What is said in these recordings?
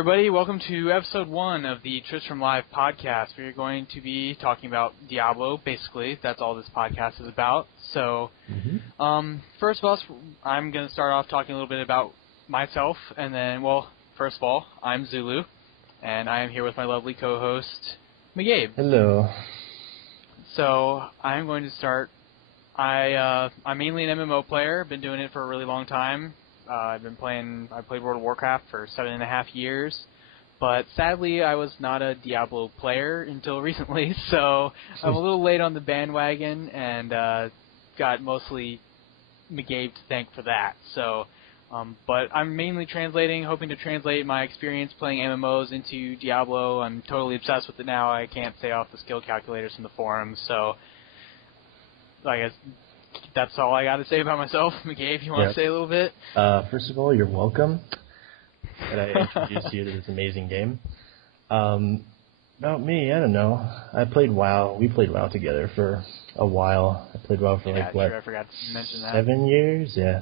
everybody, welcome to episode 1 of the Tristram Live podcast. We're going to be talking about Diablo, basically. That's all this podcast is about. So, first of all, I'm going to start off talking a little bit about myself, and then, well, first of all, I'm Zulu, and I am here with my lovely co-host, Mcgabe. Hello. So, I'm going to start. I'm mainly an MMO player. Been doing it for a really long time. I played World of Warcraft for 7.5 years, but sadly I was not a Diablo player until recently, so I'm a little late on the bandwagon, and got mostly Mcgabe to thank for that. So, but I'm mainly hoping to translate my experience playing MMOs into Diablo. I'm totally obsessed with it now. I can't stay off the skill calculators from the forums, so I guess that's all I got to say about myself. Mcgabe, you want to say a little bit? First of all, you're welcome that I introduced you to this amazing game. About me, I don't know. I played WoW. We played WoW together for a while. I played WoW for I forgot to mention that. 7 years? Yeah.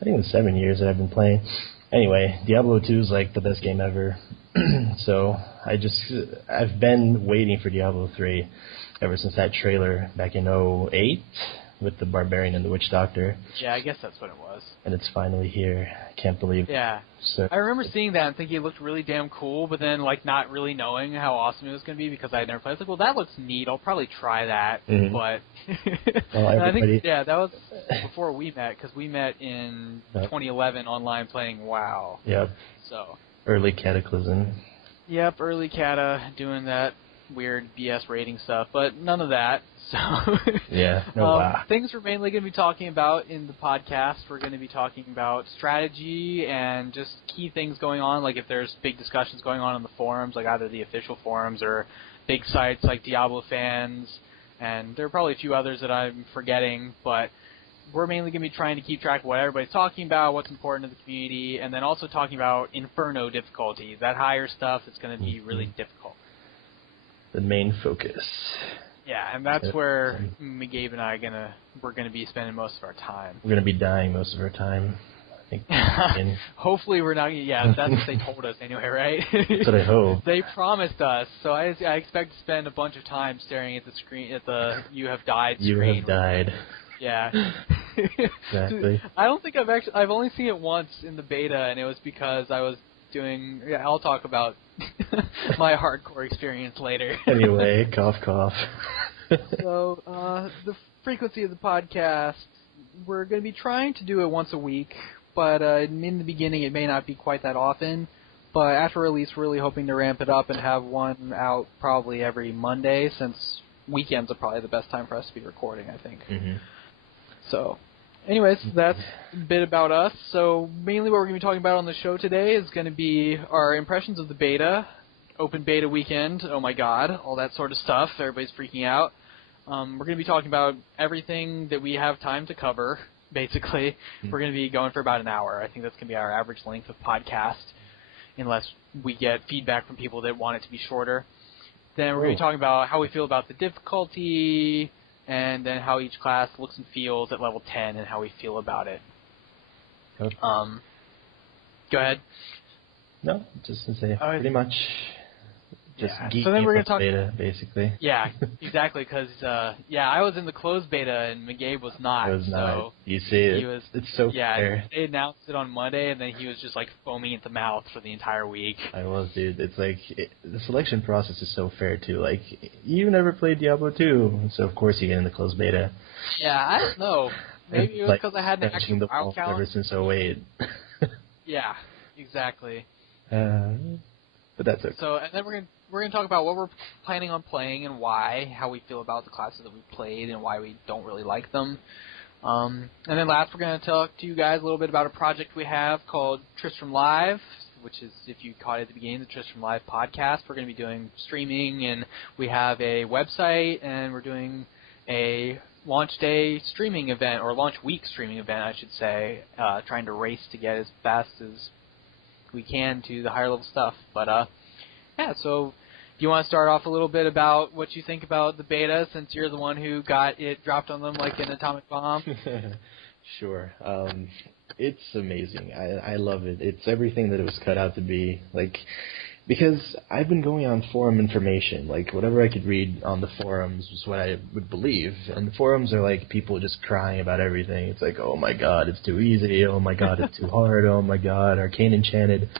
I think it was 7 years that I've been playing. Anyway, Diablo 2 is like the best game ever. So I've been waiting for Diablo 3 ever since that trailer back in 2008. With the Barbarian and the Witch Doctor. Yeah, I guess that's what it was. And it's finally here. I can't believe it. Yeah. So, I remember seeing that and thinking it looked really damn cool, but then not really knowing how awesome it was going to be because I had never played. I was like, well, that looks neat. I'll probably try that. But well, I think, that was before we met, because we met in 2011 online playing WoW. Yep. So. Early Cataclysm. Yep, early Cata doing that weird BS rating stuff, but none of that. So yeah, wow. Things we're mainly going to be talking about in the podcast, we're going to be talking about strategy and just key things going on, like if there's big discussions going on in the forums, like either the official forums or big sites like Diablo Fans, and there are probably a few others that I'm forgetting, but we're mainly going to be trying to keep track of what everybody's talking about, what's important to the community, and then also talking about Inferno difficulty, that higher stuff that's going to be really difficult. The main focus. Yeah, and that's where Mcgabe and I we're gonna be spending most of our time. We're gonna be dying most of our time, I think. Hopefully we're not. Yeah, that's what they told us anyway, right? That's what I hope. They promised us, so I expect to spend a bunch of time staring at the screen, at the "You have died" screen. You have died. Yeah. Exactly. I don't think I've only seen it once in the beta, and it was because I was doing. Yeah, I'll talk about my hardcore experience later. Anyway, cough, cough. So, the frequency of the podcast, we're going to be trying to do it once a week, but in the beginning it may not be quite that often. But after release, we're really hoping to ramp it up and have one out probably every Monday, since weekends are probably the best time for us to be recording, I think. So, anyways, that's a bit about us. So mainly what we're going to be talking about on the show today is going to be our impressions of the beta, open beta weekend, oh my god, all that sort of stuff. Everybody's freaking out. We're going to be talking about everything that we have time to cover, basically. We're going to be going for about an hour. I think that's going to be our average length of podcast, unless we get feedback from people that want it to be shorter. Then we're going to be talking about how we feel about the difficulty, and then how each class looks and feels at level 10 and how we feel about it. Okay. Go ahead. No, just to say pretty much just geeky so then we're going to talk beta, basically. Yeah, exactly, because I was in the closed beta and Mcgabe was not. I was not. So you see it. It's so fair. They announced it on Monday, and then he was just like foaming at the mouth for the entire week. I was, dude. It's like the selection process is so fair too. Like, you never played Diablo 2, so of course you get in the closed beta. Yeah, I don't know. Maybe it was because I had an actual WoW count. Ever since 2008. Yeah, exactly. But that's okay. So, and then we're gonna talk about what we're planning on playing and why, how we feel about the classes that we've played and why we don't really like them. And then last, we're gonna talk to you guys a little bit about a project we have called Tristram Live, which is, if you caught it at the beginning, the Tristram Live podcast. We're gonna be doing streaming, and we have a website, and we're doing a launch day streaming event, or launch week streaming event, I should say, trying to race to get as fast as we can to the higher level stuff. But yeah, so do you want to start off a little bit about what you think about the beta, since you're the one who got it dropped on them like an atomic bomb? Sure. It's amazing. I love it. It's everything that it was cut out to be. Like, because I've been going on forum information, like whatever I could read on the forums was what I would believe. And the forums are like people just crying about everything. It's like, oh my god, it's too easy. Oh my god, it's too hard. Oh my god, Arcane Enchanted.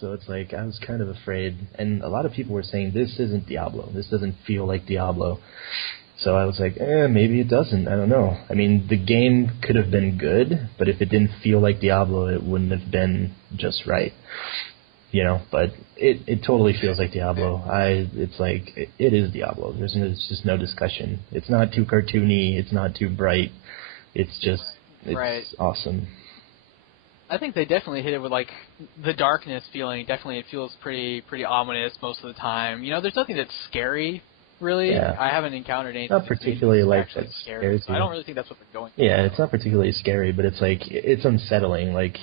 So it's like I was kind of afraid. And a lot of people were saying this isn't Diablo. This doesn't feel like Diablo. So I was like, maybe it doesn't. I don't know. I mean, the game could have been good, but if it didn't feel like Diablo, it wouldn't have been just right. You know, but it totally feels like Diablo. It's like, it is Diablo. There's just no discussion. It's not too cartoony. It's not too bright. It's just, it's awesome. I think they definitely hit it with, like, the darkness feeling. Definitely it feels pretty ominous most of the time. You know, there's nothing that's scary, really. Yeah. I haven't encountered anything not particularly like that's scary. So I don't really think that's what they're going for. Yeah, it's not particularly scary, but it's like, it's unsettling. Like,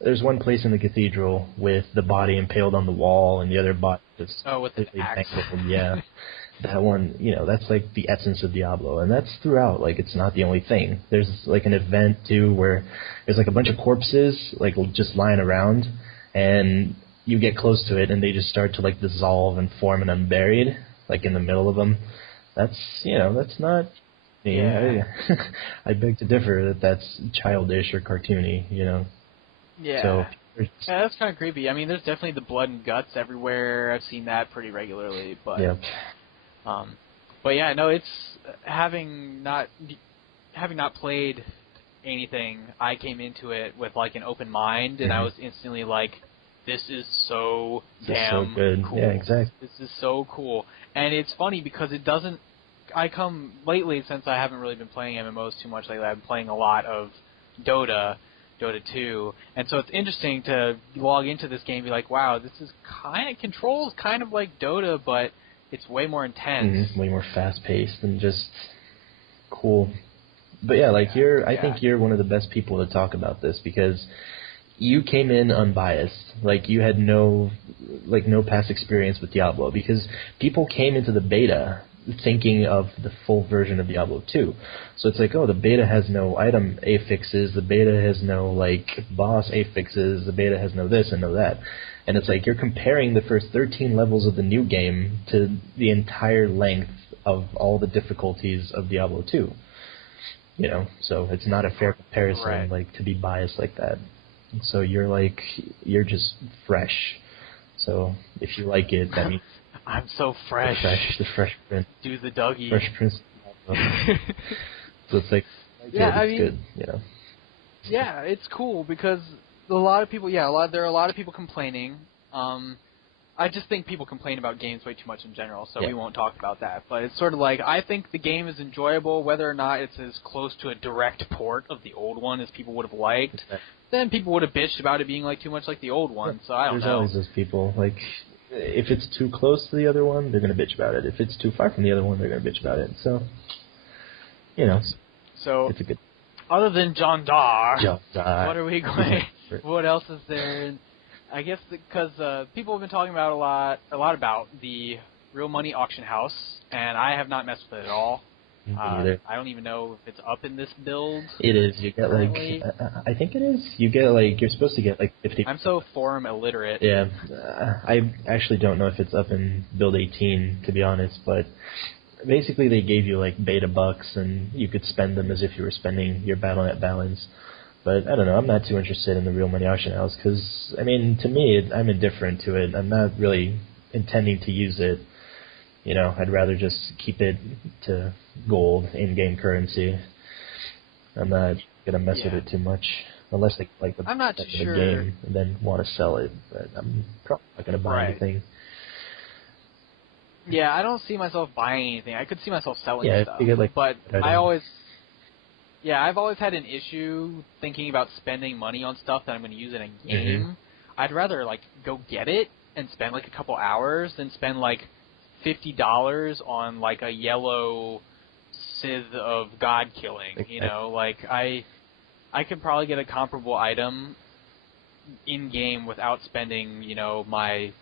there's one place in the cathedral with the body impaled on the wall and the other body just with the axe. Yeah. That one, you know, that's like the essence of Diablo, and that's throughout. Like, it's not the only thing. There's like an event too where there's like a bunch of corpses like just lying around, and you get close to it, and they just start to like dissolve and form an unburied, like in the middle of them. That's, you know, that's not. Yeah. I beg to differ that that's childish or cartoony. You know. Yeah. So. Yeah, that's kind of creepy. I mean, there's definitely the blood and guts everywhere. I've seen that pretty regularly, but. Yeah. But yeah, no, it's having not played anything, I came into it with like an open mind, and I was instantly like, "This is so damn good. cool. Yeah, exactly. This is so cool." And it's funny because it doesn't. I come lately, since I haven't really been playing MMOs too much lately. I've been playing a lot of Dota 2, and so it's interesting to log into this game and be like, "Wow, this is controls kind of like Dota, but." It's way more intense. Way more fast-paced and just cool. But yeah, like I think you're one of the best people to talk about this because you came in unbiased. Like you had no past experience with Diablo because people came into the beta thinking of the full version of Diablo 2. So it's like, oh, the beta has no item affixes, the beta has no like boss affixes, the beta has no this and no that. And it's like you're comparing the first 13 levels of the new game to the entire length of all the difficulties of Diablo 2. You know, so it's not a fair comparison, like, to be biased like that. And so you're just fresh. So if you like it, that means... I'm so fresh. The fresh prince. Do the Dougie. Fresh prince. So it's like, it's good, you know. Yeah, it's cool because... a lot of people, there are a lot of people complaining. I just think people complain about games way too much in general, so we won't talk about that. But it's sort of like, I think the game is enjoyable, whether or not it's as close to a direct port of the old one as people would have liked. Then people would have bitched about it being like too much like the old one, so I don't know. There's always those people, like, if it's too close to the other one, they're going to bitch about it. If it's too far from the other one, they're going to bitch about it. So, you know, it's a good... Other than JondaaaAAR, what are we going... What else is there? I guess because people have been talking about a lot about the Real Money Auction House, and I have not messed with it at all. I don't even know if it's up in this build. It is. You get currently. I think it is. You get you're supposed to get 50. I'm so forum illiterate. Yeah, I actually don't know if it's up in build 18 to be honest, but basically they gave you beta bucks and you could spend them as if you were spending your Battle.net balance. But I don't know, I'm not too interested in the Real Money Auction House because, I mean, to me, I'm indifferent to it. I'm not really intending to use it. You know, I'd rather just keep it to gold, in-game currency. I'm not going to mess with it too much. Unless I like the game and then want to sell it. But I'm probably not going to buy anything. Yeah, I don't see myself buying anything. I could see myself selling stuff. But I've always had an issue thinking about spending money on stuff that I'm going to use in a game. Mm-hmm. I'd rather go get it and spend a couple hours than spend $50 on a yellow Sith of God killing. You know, I could probably get a comparable item in game without spending my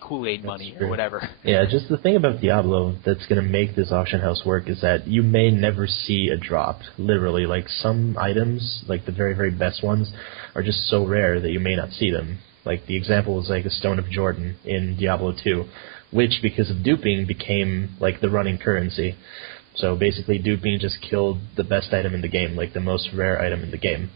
Kool-Aid money or whatever. Yeah, just the thing about Diablo that's going to make this auction house work is that you may never see a drop, literally. Like, some items, like the very, very best ones, are just so rare that you may not see them. Like, the example is like a Stone of Jordan in Diablo 2, which, because of duping, became, like, the running currency. So basically, duping just killed the best item in the game, like the most rare item in the game.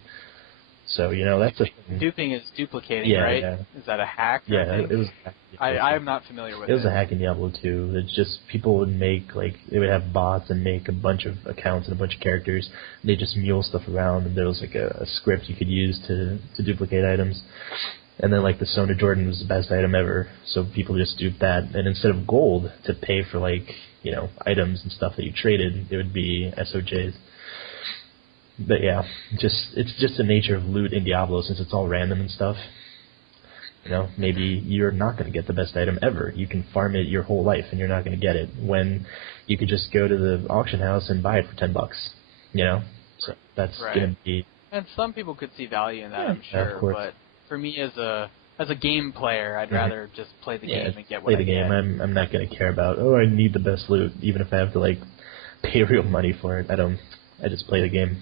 So, you know, that's a thing. Duping is duplicating, right? Yeah. Is that a hack? Yeah, it was a hack. I'm not familiar with it. It was a hack in Diablo 2. It's just people would make, like, they would have bots and make a bunch of accounts and a bunch of characters. And they just mule stuff around, and there was, like, a script you could use to duplicate items. And then, like, the Stone of Jordan was the best item ever, so people just duped that. And instead of gold to pay for, like, you know, items and stuff that you traded, it would be SOJs. But yeah, it's just the nature of loot in Diablo, since it's all random and stuff. You know, maybe you're not going to get the best item ever. You can farm it your whole life and you're not going to get it, when you could just go to the auction house and buy it for $10. You know, so that's going to be. And some people could see value in that, I'm sure. Of course. But for me, as a game player, I'd rather just play the game and get what I get. Play the game. I'm not going to care about, I need the best loot, even if I have to, like, pay real money for it. I just play the game.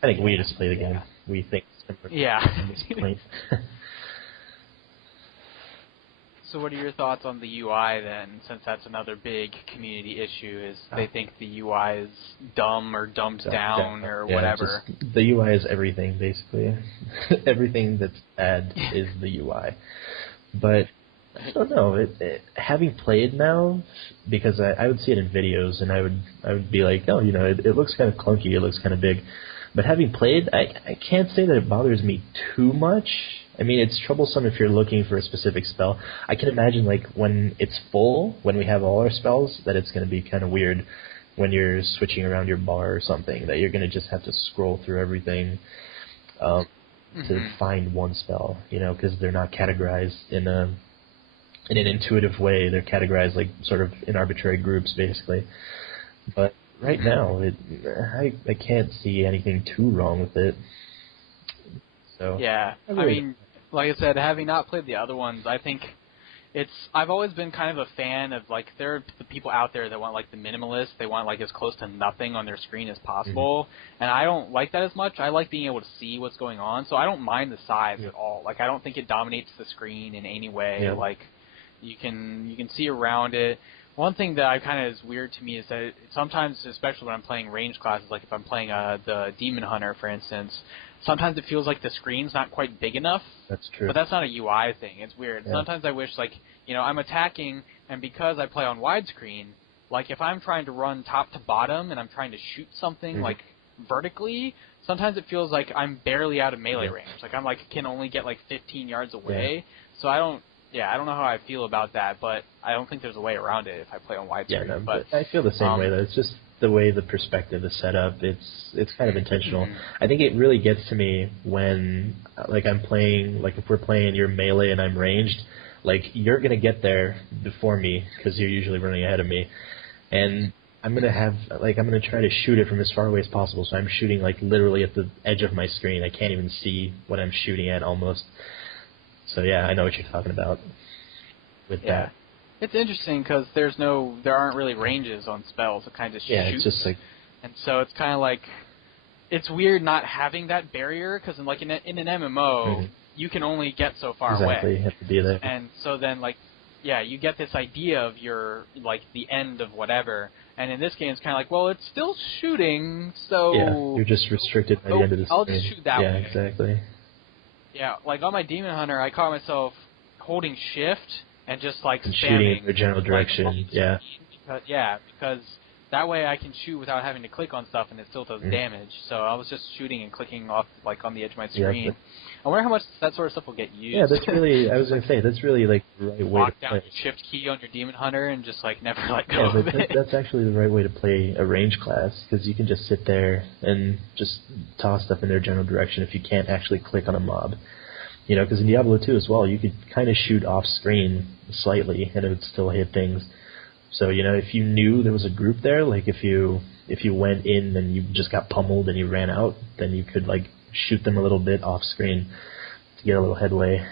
I think we just play the game. We think similar. Yeah. Point. So what are your thoughts on the UI then, since that's another big community issue, is they think the UI is dumb or dumbed down or whatever? The UI is everything, basically. Everything that's bad is the UI. But I don't know. Having played now, because I would see it in videos, and I would be like, oh, you know, it looks kind of clunky, it looks kind of big. But having played, I can't say that it bothers me too much. I mean, it's troublesome if you're looking for a specific spell. I can imagine, like, when it's full, when we have all our spells, that it's going to be kind of weird when you're switching around your bar or something, that you're going to just have to scroll through everything to find one spell, you know, because they're not categorized in an intuitive way. They're categorized, like, sort of in arbitrary groups, basically. But right now, I can't see anything too wrong with it. So yeah, I mean, like I said, having not played the other ones, I think I've always been kind of a fan of, like, there are the people out there that want, like, the minimalist. They want, like, as close to nothing on their screen as possible. And I don't like that as much. I like being able to see what's going on, so I don't mind the size at all. Like, I don't think it dominates the screen in any way. Yeah. Like, you can see around it. One thing that I kind of is weird to me is that sometimes, especially when I'm playing range classes, like if I'm playing the Demon Hunter, for instance, sometimes it feels like the screen's not quite big enough. That's true. But that's not a UI thing. It's weird. Yeah. Sometimes I wish, like, you know, I'm attacking, and because I play on widescreen, like if I'm trying to run top to bottom and I'm trying to shoot something, like, vertically, sometimes it feels like I'm barely out of melee range. Like I'm, like, can only get, like, 15 yards away. So I don't know how I feel about that, but I don't think there's a way around it if I play on widescreen. Yeah, no, but I feel the same way, though. It's just the way the perspective is set up. It's kind of intentional. I think it really gets to me when, like, I'm playing, like, if we're playing your melee and I'm ranged, like, you're going to get there before me because you're usually running ahead of me. And I'm going to try to shoot it from as far away as possible, so I'm shooting, like, literally at the edge of my screen. I can't even see what I'm shooting at almost. So yeah, I know what you're talking about with that. It's interesting because there aren't really ranges on spells. It kind of shoots. Yeah, it's just like, and so it's kind of like, it's weird not having that barrier because in an MMO, you can only get so far away. Exactly, you have to be there. And so then, like, yeah, you get this idea of your, like, the end of whatever. And in this game, it's kind of like, well, it's still shooting, so yeah, you're just restricted by the end of the screen. I'll just shoot that way. Yeah, exactly. Yeah, like on my Demon Hunter, I caught myself holding shift and just, like, and spamming, shooting in the general direction. Like, because that way I can shoot without having to click on stuff and it still does damage. So I was just shooting and clicking off, like, on the edge of my screen. Yeah, I wonder how much that sort of stuff will get used. Yeah, that's really, I was going to say, that's really, like, the right way to play. Lock down the shift key on your Demon Hunter and just, like, never let go of it. That's actually the right way to play a range class, because you can just sit there and just toss stuff in their general direction if you can't actually click on a mob. You know, because in Diablo 2 as well, you could kind of shoot off screen slightly and it would still hit things. So, you know, if you knew there was a group there, like if you went in and you just got pummeled and you ran out, then you could, like, shoot them a little bit off screen to get a little headway.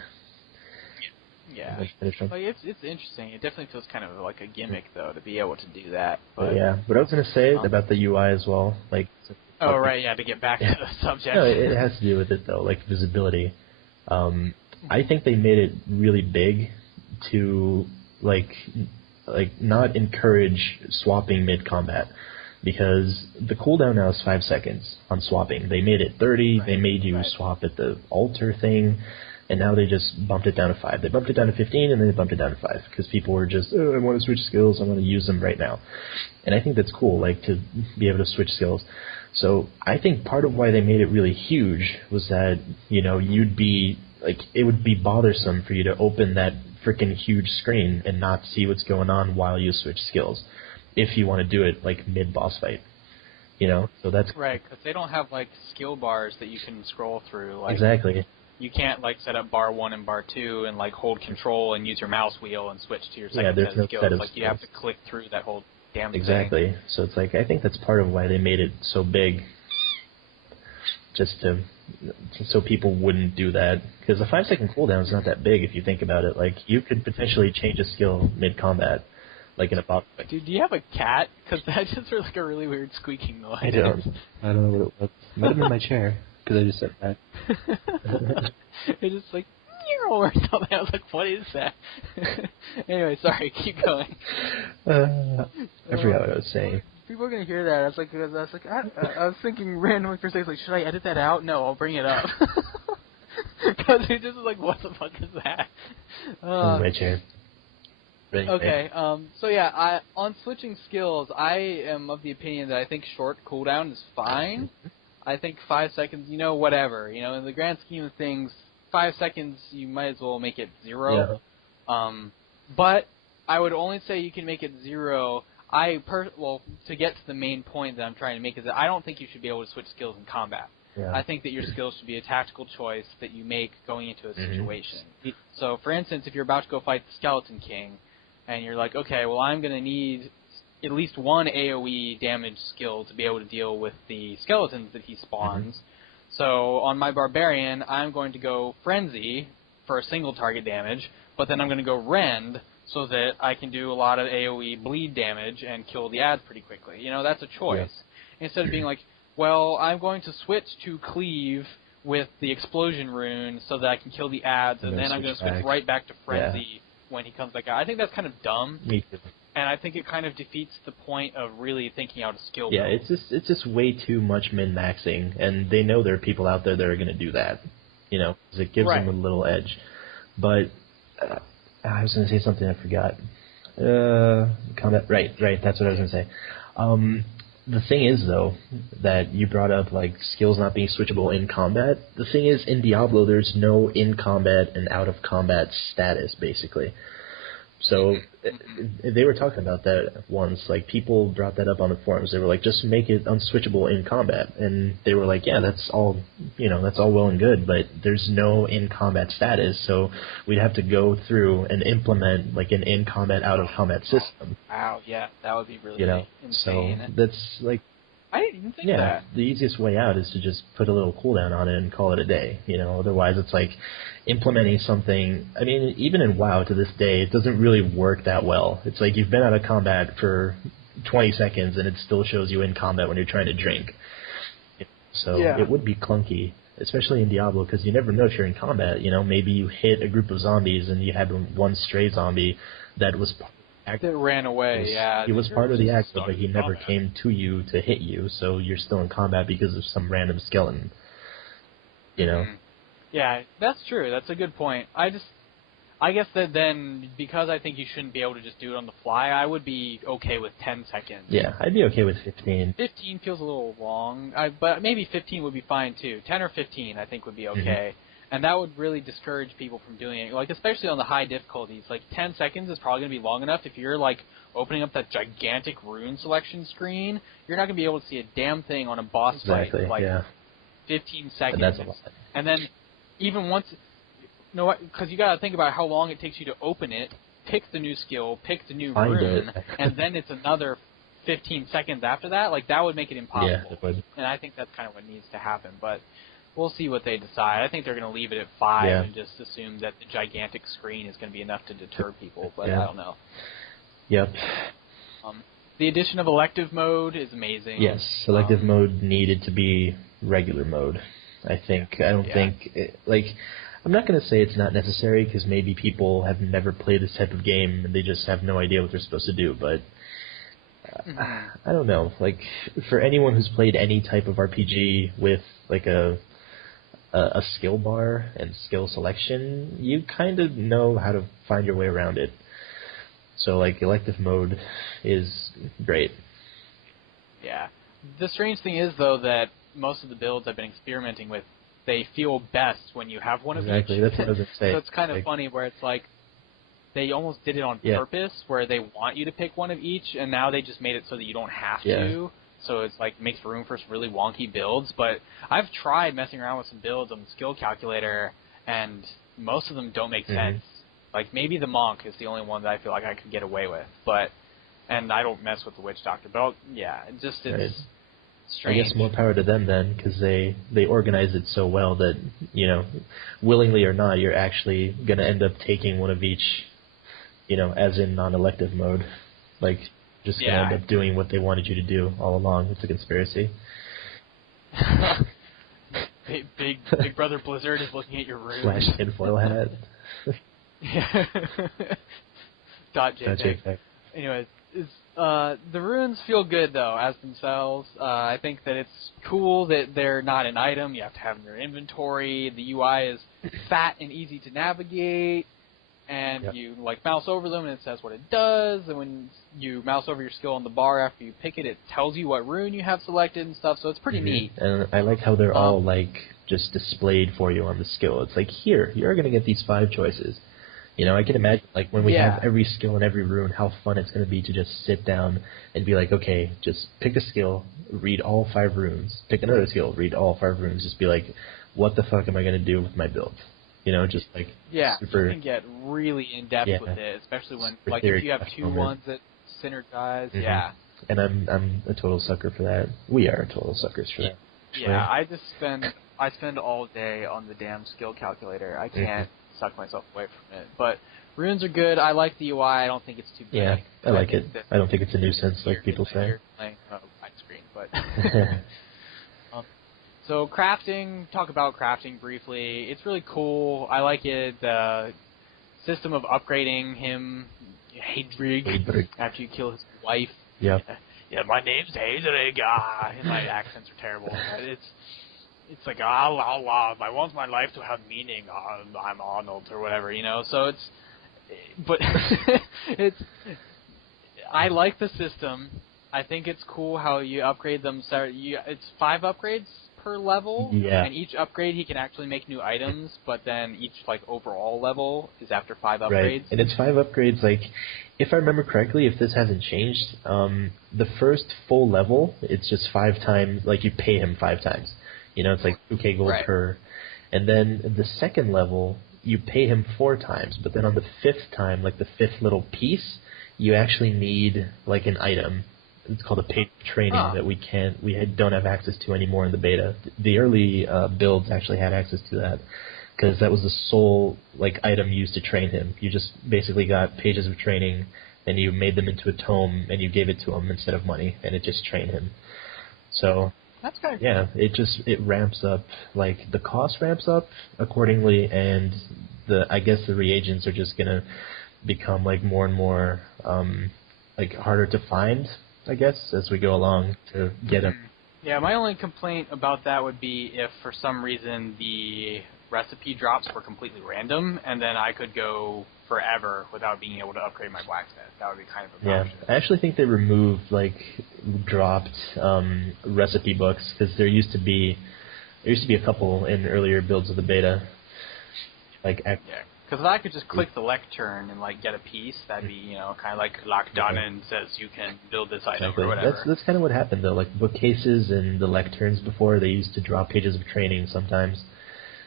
Yeah. and finish them. Like, it's interesting. It definitely feels kind of like a gimmick, though, to be able to do that. But yeah, but I was going to say about the UI as well. Like, oh, right, yeah, to get back to the subject. No, it has to do with it, though, like visibility. I think they made it really big to, like not encourage swapping mid-combat. Because the cooldown now is 5 seconds on swapping. They made it 30, they made you swap at the altar thing, and now they just bumped it down to 5. They bumped it down to 15, and then they bumped it down to 5, because people were just, oh, I want to switch skills, I want to use them right now. And I think that's cool, like, to be able to switch skills. So I think part of why they made it really huge was that, you know, you'd be, like, it would be bothersome for you to open that freaking huge screen and not see what's going on while you switch skills. If you want to do it, like, mid-boss fight, you know? So that's... Right, because they don't have, like, skill bars that you can scroll through. Like, exactly. You can't, like, set up bar 1 and bar 2 and, like, hold control and use your mouse wheel and switch to your second set of skills. Set of like, skills. You have to click through that whole damn thing. Exactly. So it's like, I think that's part of why they made it so big, just so people wouldn't do that. Because a 5-second cooldown is not that big if you think about it. Like, you could potentially change a skill mid-combat. Like in a box. Dude, do you have a cat? Because that just heard like a really weird squeaking noise. I don't know what it was. It might have been my chair, because I just said that. It's just like, or something. I was like, what is that? Anyway, sorry, keep going. I forgot what I was saying. People are going to hear that. I was thinking randomly for a second, like, should I edit that out? No, I'll bring it up. Because it just was like, what the fuck is that? My chair. Okay, so yeah, on switching skills, I am of the opinion that I think short cooldown is fine. I think 5 seconds, you know, whatever. You know, in the grand scheme of things, 5 seconds, you might as well make it 0. Yeah. But I would only say you can make it 0. To get to the main point that I'm trying to make is that I don't think you should be able to switch skills in combat. Yeah. I think that your skills should be a tactical choice that you make going into a situation. So, for instance, if you're about to go fight the Skeleton King, and you're like, okay, well, I'm going to need at least one AoE damage skill to be able to deal with the skeletons that he spawns. So on my Barbarian, I'm going to go Frenzy for a single target damage, but then I'm going to go Rend so that I can do a lot of AoE bleed damage and kill the ads pretty quickly. You know, that's a choice. Instead of being like, well, I'm going to switch to Cleave with the Explosion rune so that I can kill the ads, and then I'm going to switch right back to Frenzy when he comes back out. I think that's kind of dumb. Me too. And I think it kind of defeats the point of really thinking out a skill build. Yeah, it's just way too much min-maxing, and they know there are people out there that are going to do that, you know, because it gives them a little edge. But I was going to say something I forgot. Combat, right, that's what I was going to say. The thing is, though, that you brought up, like, skills not being switchable in combat. The thing is, in Diablo, there's no in-combat and out-of-combat status, basically. So they were talking about that once. Like, people brought that up on the forums. They were like, just make it unswitchable in combat. And they were like, yeah, that's all, you know, that's all well and good, but there's no in-combat status, so we'd have to go through and implement, like, an in-combat, out-of-combat system. Wow, yeah, that would be really insane. So that's, like... I didn't even think of that. The easiest way out is to just put a little cooldown on it and call it a day. You know, otherwise it's like implementing something. I mean, even in WoW to this day, it doesn't really work that well. It's like you've been out of combat for 20 seconds and it still shows you in combat when you're trying to drink. So it would be clunky, especially in Diablo, because you never know if you're in combat. You know, maybe you hit a group of zombies and you had one stray zombie that was... that ran away, He was part of the act, but he never came to you to hit you, so you're still in combat because of some random skeleton. You know? Yeah, that's true. That's a good point. I guess that then, because I think you shouldn't be able to just do it on the fly, I would be okay with 10 seconds. Yeah, I'd be okay with 15. 15 feels a little long, but maybe 15 would be fine too. 10 or 15 I think would be okay. And that would really discourage people from doing it, like especially on the high difficulties. Like 10 seconds is probably going to be long enough. If you're like opening up that gigantic rune selection screen, you're not going to be able to see a damn thing on a boss fight for like 15 seconds. And that's a lot. And then even once, because you got to think about how long it takes you to open it, pick the new skill, pick the new rune, and then it's another 15 seconds after that. Like that would make it impossible. Yeah, it would. And I think that's kind of what needs to happen, but. we'll see what they decide. I think they're going to leave it at 5 Yeah. and just assume that the gigantic screen is going to be enough to deter people, but Yeah. I don't know. Yep. The addition of elective mode is amazing. Yes, selective mode needed to be regular mode, I think. I don't think... I'm not going to say it's not necessary, because maybe people have never played this type of game and they just have no idea what they're supposed to do, but... I don't know. Like, for anyone who's played any type of RPG with, like, a skill bar and skill selection, you kind of know how to find your way around it. So, like, elective mode is great. Yeah. The strange thing is, though, that most of the builds I've been experimenting with, they feel best when you have one of each. Exactly, that's what I was going to say. So it's kind of funny where it's like, they almost did it on purpose, where they want you to pick one of each, and now they just made it so that you don't have to. So it's like makes room for some really wonky builds. But I've tried messing around with some builds on the skill calculator, and most of them don't make sense. Like, maybe the Monk is the only one that I feel like I could get away with. And I don't mess with the Witch Doctor. But, it's strange. I guess more power to them, then, because they organize it so well that, willingly or not, you're actually going to end up taking one of each, as in non-elective mode. Like, just going to end up doing what they wanted you to do all along. It's a conspiracy. Big Brother Blizzard is looking at your room. Flash tinfoil hat. .jpg. Anyways, the runes feel good, though, as themselves. I think that it's cool that they're not an item. You have to have them in your inventory. The UI is fat and easy to navigate. And you, mouse over them, and it says what it does. And when you mouse over your skill on the bar after you pick it, it tells you what rune you have selected and stuff. So it's pretty neat. And I like how they're all, just displayed for you on the skill. It's like, here, you're going to get these 5 choices. I can imagine, when we have every skill and every rune, how fun it's going to be to just sit down and be like, okay, just pick a skill, read all 5 runes. Pick another skill, read all 5 runes. Just be like, what the fuck am I going to do with my build? Super... you can get really in-depth with it, especially when, if you have 2 ones that synergize, And I'm a total sucker for that. We are total suckers for that. Yeah, I spend all day on the damn skill calculator. I can't suck myself away from it. But runes are good. I like the UI. I don't think it's too big. Yeah, I like it. I don't think it's a nuisance like people say. You're playing widescreen, but... So crafting, talk about crafting briefly. It's really cool. I like it. The system of upgrading him, Heydrig, after you kill his wife. Yeah. Yeah, my name's Heydrig. And my accents are terrible. It's like, I want my life to have meaning. I'm Arnold or whatever, So it's, but I like the system. I think it's cool how you upgrade them. It's 5 upgrades per level, and each upgrade he can actually make new items, but then each overall level is after 5 upgrades. Right, and it's 5 upgrades. If I remember correctly, if this hasn't changed, the first full level, it's just 5 times. You pay him 5 times. It's 2k gold per, and then the second level you pay him 4 times, but then on the 5th time, the 5th little piece, you actually need an item. It's called a paid training that we don't have access to anymore in the beta. The early builds actually had access to that because that was the sole item used to train him. You just basically got pages of training and you made them into a tome and you gave it to him instead of money, and it just trained him. So that's kind of cool. It ramps up, the cost ramps up accordingly, and I guess the reagents are just gonna become more and more harder to find, I guess, as we go along to get them. Yeah, my only complaint about that would be if for some reason the recipe drops were completely random, and then I could go forever without being able to upgrade my blacksmith. That would be kind of obnoxious. Yeah, I actually think they removed, dropped recipe books, because there used to be a couple in earlier builds of the beta. Because if I could just click the lectern and get a piece, that'd be kind of like Lockdonnen says you can build this item or whatever. That's kind of what happened though. Bookcases and the lecterns before, they used to drop pages of training sometimes,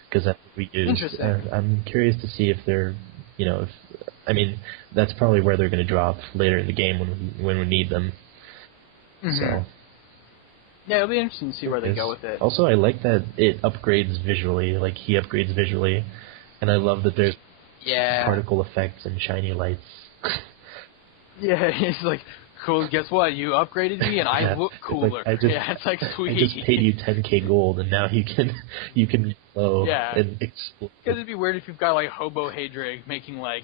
because that's what we used. Interesting. I'm curious to see if they're, that's probably where they're going to drop later in the game when we need them. So. Yeah, it'll be interesting to see where they go with it. Also, I like that it upgrades visually. Like, he upgrades visually. And I love that there's particle effects and shiny lights. Yeah, it's like, cool, guess what? You upgraded me and I look cooler. It's like sweet. I just paid you 10k gold and now you can glow and explode. Because it'd be weird if you've got like Hobo Hadrig making like,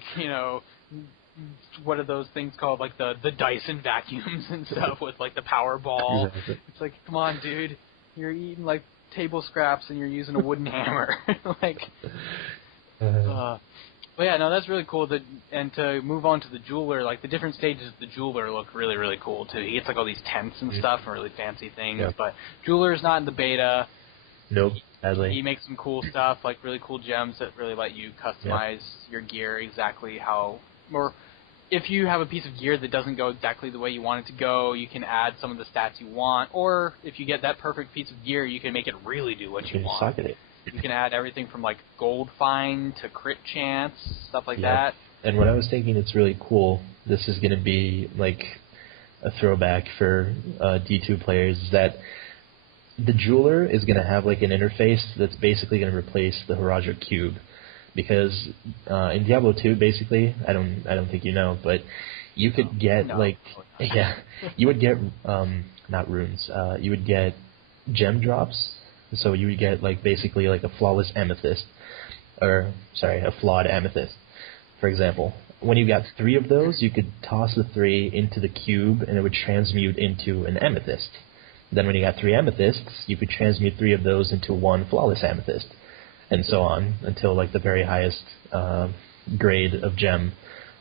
what are those things called? Like the Dyson vacuums and stuff with like the power ball. Exactly. It's like, come on, dude. You're eating like table scraps and you're using a wooden hammer. Like, but yeah, no, that's really cool. And to move on to the jeweler, like the different stages of the jeweler look really, really cool too. He gets like all these tents and stuff and really fancy things. Yeah. But jeweler's not in the beta. Nope, sadly. He makes some cool stuff, like really cool gems that really let you customize your gear exactly how. Or if you have a piece of gear that doesn't go exactly the way you want it to go, you can add some of the stats you want. Or if you get that perfect piece of gear, you can make it really do what you want. Socket it. You can add everything from like gold find to crit chance, stuff like that. And what I was thinking it's really cool, this is going to be like a throwback for D2 players, is that the jeweler is going to have like an interface that's basically going to replace the Herodric Cube. Because in Diablo 2, basically, I don't think you know, but you could get you would get not runes, you would get gem drops. So you would get like basically like a flawless amethyst, a flawed amethyst, for example. When you got 3 of those, you could toss the 3 into the cube, and it would transmute into an amethyst. Then when you got 3 amethysts, you could transmute 3 of those into 1 flawless amethyst, and so on until like the very highest grade of gem.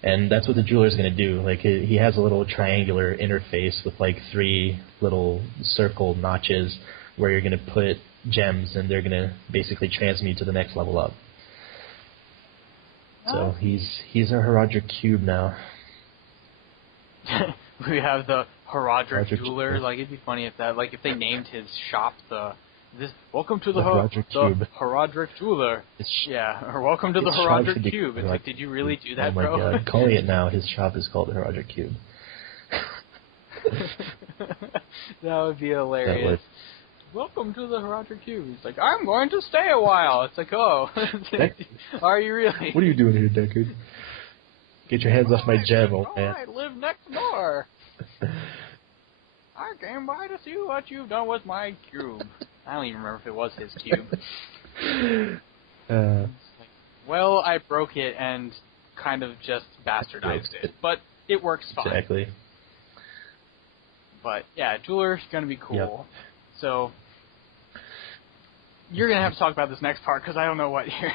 And that's what the jeweler is going to do. Like he has a little triangular interface with like 3 little circle notches where you're going to put gems, and they're going to basically transmute to the next level up. So he's a Herodric Cube now. We have the Herodric Jeweler. Like, it'd be funny if they named his shop welcome to the Herodric Cube. Herodric Jeweler. Or welcome to the Herodric Cube. It's like, did you really do that, bro? Oh my god, calling it now, his shop is called the Herodric Cube. That would be hilarious. Welcome to the Herodric Cube. He's like, I'm going to stay a while. It's like, oh, are you really? What are you doing here, Deckard? Get your hands off my gem, old man. I live next door. I came by to see what you've done with my cube. I don't even remember if it was his cube. Well, I broke it and kind of just bastardized it, but it works fine. Exactly. But yeah, jeweler's gonna be cool. Yep. So you're gonna have to talk about this next part because I don't know what here.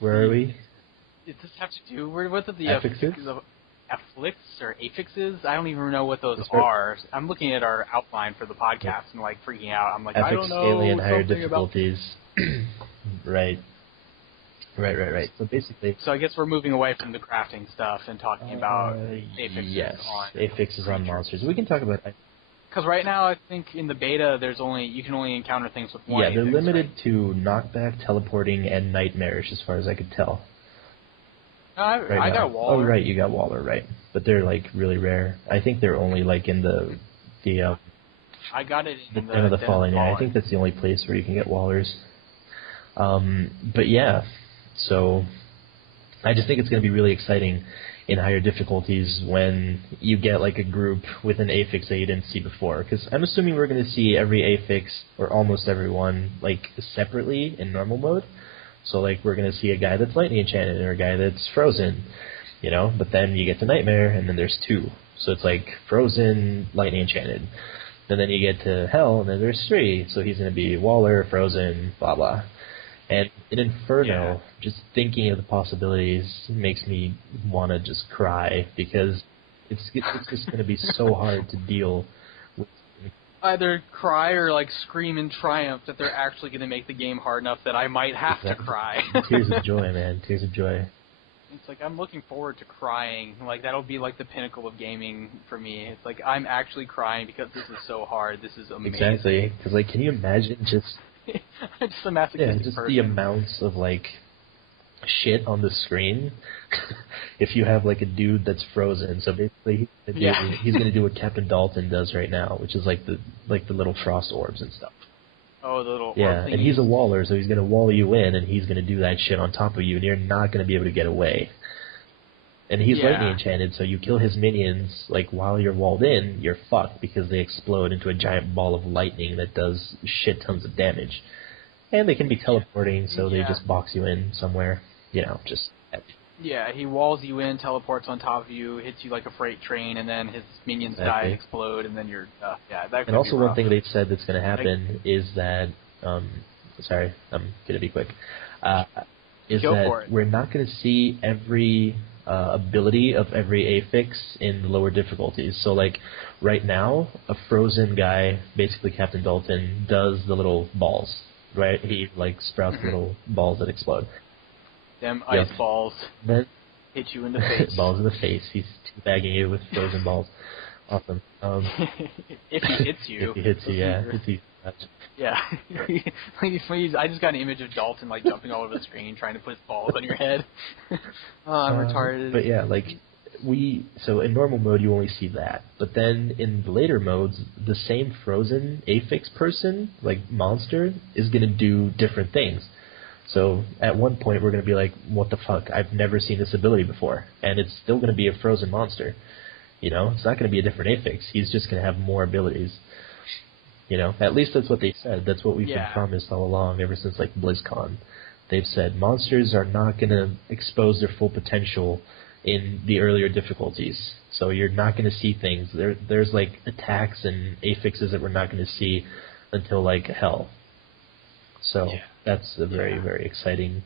Where are we? Does this have to do? What's it? The affixes? afflicts or affixes? I don't even know what those are. I'm looking at our outline for the podcast and like freaking out. I'm like, I don't know. Alien, higher something difficulties. Right. So basically... So I guess we're moving away from the crafting stuff and talking about affixes on... affixes on monsters. We can talk about... Because right now, I think in the beta, you can only encounter things with one they're affix, limited to knockback, teleporting, and nightmares, as far as I could tell. No, I got Waller. Oh, right, you got Waller, right. But they're, like, really rare. I think they're only, like, in the I got it in the Den of the Fallen. Yeah, I think that's the only place where you can get Wallers. But yeah, so I just think it's going to be really exciting in higher difficulties when you get like a group with an affix that you didn't see before. Because I'm assuming we're going to see every affix, or almost everyone, like separately in normal mode. So like we're going to see a guy that's lightning enchanted or a guy that's frozen, But then you get to Nightmare, and then there's 2. So it's like frozen, lightning enchanted. And then you get to Hell, and then there's 3. So he's going to be Waller, frozen, blah blah. And in Inferno, just thinking of the possibilities makes me want to just cry, because it's just going to be so hard to deal with. Either cry or like scream in triumph that they're actually going to make the game hard enough that I might have to cry. Tears of joy, man. Tears of joy. It's like I'm looking forward to crying. Like that'll be like the pinnacle of gaming for me. It's like I'm actually crying because this is so hard. This is amazing. Exactly. Because like, can you imagine just... just a masochistic just person. the amounts of like shit on the screen if you have like a dude that's frozen. So basically, he's gonna do what Captain Dalton does right now, which is like the little frost orbs and stuff. Oh, the little orb and he's a waller, so he's gonna wall you in, and he's gonna do that shit on top of you, and you're not gonna be able to get away. And he's lightning enchanted, so you kill his minions like while you're walled in, you're fucked because they explode into a giant ball of lightning that does shit tons of damage. And they can be teleporting, so they just box you in somewhere. Just... Yeah, he walls you in, teleports on top of you, hits you like a freight train, and then his minions die and explode, and then you're... that could and also be rough. One thing they've said that's going to happen is that... sorry, I'm going to be quick. We're not going to see every ability of every affix in the lower difficulties. So, like, right now, a frozen guy, basically Captain Dalton, does the little balls, right? He, like, sprouts little balls that explode. Them ice balls then hit you in the face. Balls in the face. He's teabagging you with frozen balls. Awesome. If he hits you. If he hits you, yeah. Yeah. I just got an image of Dalton like jumping all over the screen trying to put his balls on your head. I'm retarded. But yeah, like so in normal mode you only see that. But then in the later modes, the same frozen affix person, like monster, is gonna do different things. So at one point we're going to be like, what the fuck? I've never seen this ability before. And it's still going to be a frozen monster. It's not going to be a different affix. He's just going to have more abilities. At least that's what they said. That's what we've been promised all along ever since like BlizzCon. They've said monsters are not going to expose their full potential in the earlier difficulties. So you're not going to see things. There's like attacks and affixes that we're not going to see until like hell. So that's a very, very exciting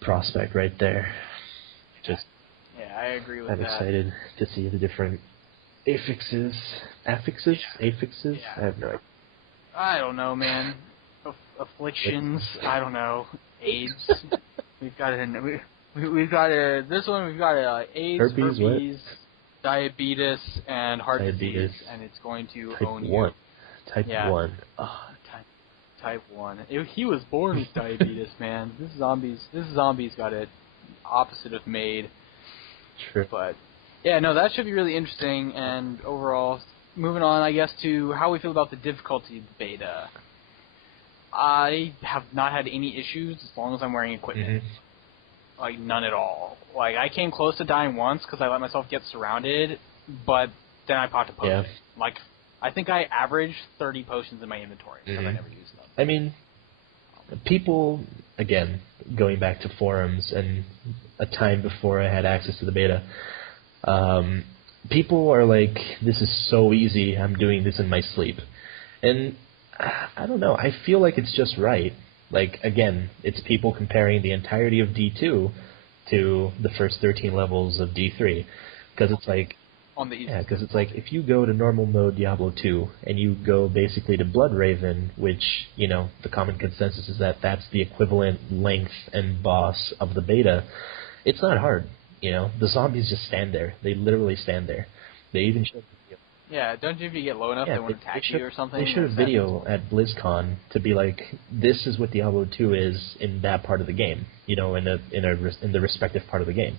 prospect right there. I agree with that. I'm excited to see the different affixes. Affixes? Affixes? Yeah. I have no idea. I don't know, man. Afflictions. I don't know. AIDS. We've got AIDS, herpes, diabetes, and heart disease, and it's going to own you. Type 1. Oh, Type 1. He was born with diabetes, man. This zombie's got it opposite of made. True. But yeah, no, that should be really interesting. And overall, moving on, I guess, to how we feel about the difficulty of the beta. I have not had any issues as long as I'm wearing equipment. Like, none at all. Like, I came close to dying once because I let myself get surrounded, but then I popped a potion. Like, I think I averaged 30 potions in my inventory because I never used them. I mean, people, again, going back to forums and a time before I had access to the beta, people are like, this is so easy, I'm doing this in my sleep. And I don't know, I feel like it's just right. Like, again, it's people comparing the entirety of D2 to the first 13 levels of D3. Because it's like, because it's like, if you go to normal mode Diablo 2, and you go basically to Bloodraven, which, the common consensus is that that's the equivalent length and boss of the beta, it's not hard, The zombies just stand there. They literally stand there. They even show video. Yeah, don't you if you get low enough they won't attack you or something? They showed a video at BlizzCon to be like, this is what Diablo 2 is in that part of the game, in the respective part of the game.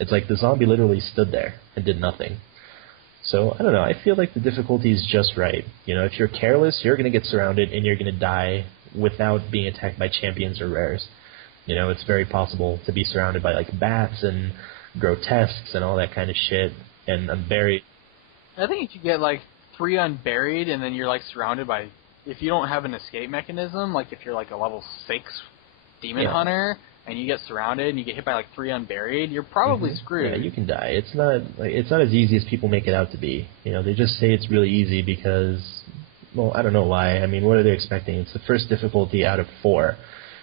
It's like the zombie literally stood there and did nothing. So, I don't know, I feel like the difficulty is just right. If you're careless, you're going to get surrounded and you're going to die without being attacked by champions or rares. It's very possible to be surrounded by, like, bats and grotesques and all that kind of shit, and unburied. I think if you get, like, 3 unburied and then you're, like, surrounded by... If you don't have an escape mechanism, like if you're, like, a level 6 demon hunter... and you get surrounded and you get hit by like 3 unburied, you're probably screwed. Yeah, you can die. It's not as easy as people make it out to be. They just say it's really easy because, well, I don't know why. I mean, what are they expecting? It's the first difficulty out of 4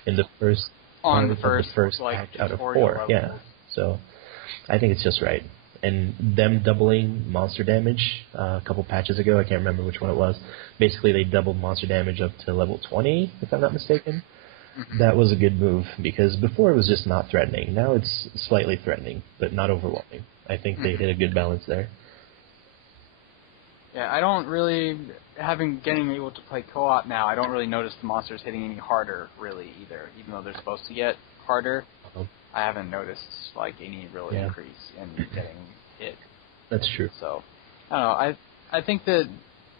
in the first act out of 4. Yeah. So I think it's just right. And them doubling monster damage a couple patches ago, I can't remember which one it was. Basically, they doubled monster damage up to level 20, if I'm not mistaken. That was a good move, because before it was just not threatening. Now it's slightly threatening, but not overwhelming. I think they hit a good balance there. Yeah, I don't really, getting able to play co-op now, I don't really notice the monsters hitting any harder, really, either, even though they're supposed to get harder. I haven't noticed like any real increase in getting hit. That's true. So, I don't know. I think that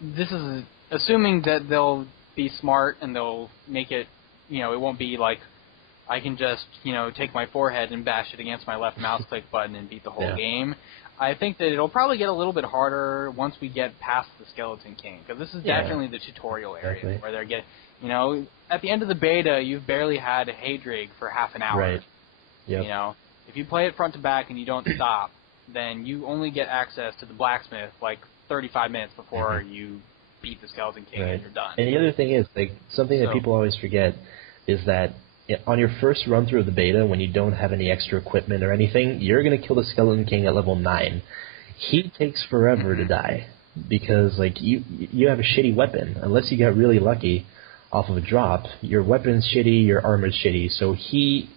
this is assuming that they'll be smart and they'll make it, it won't be like I can just, take my forehead and bash it against my left mouse click button and beat the whole game. I think that it'll probably get a little bit harder once we get past the Skeleton King, because this is definitely the tutorial area where they're getting, at the end of the beta, you've barely had a Hadrig for half an hour. Right. Yep. If you play it front to back and you don't stop, then you only get access to the blacksmith like 35 minutes before you beat the Skeleton King and you're done. And the other thing is, like, something that people always forget is that on your first run through of the beta, when you don't have any extra equipment or anything, you're going to kill the Skeleton King at level 9. He takes forever to die because, like, you have a shitty weapon. Unless you got really lucky off of a drop, your weapon's shitty, your armor's shitty, so he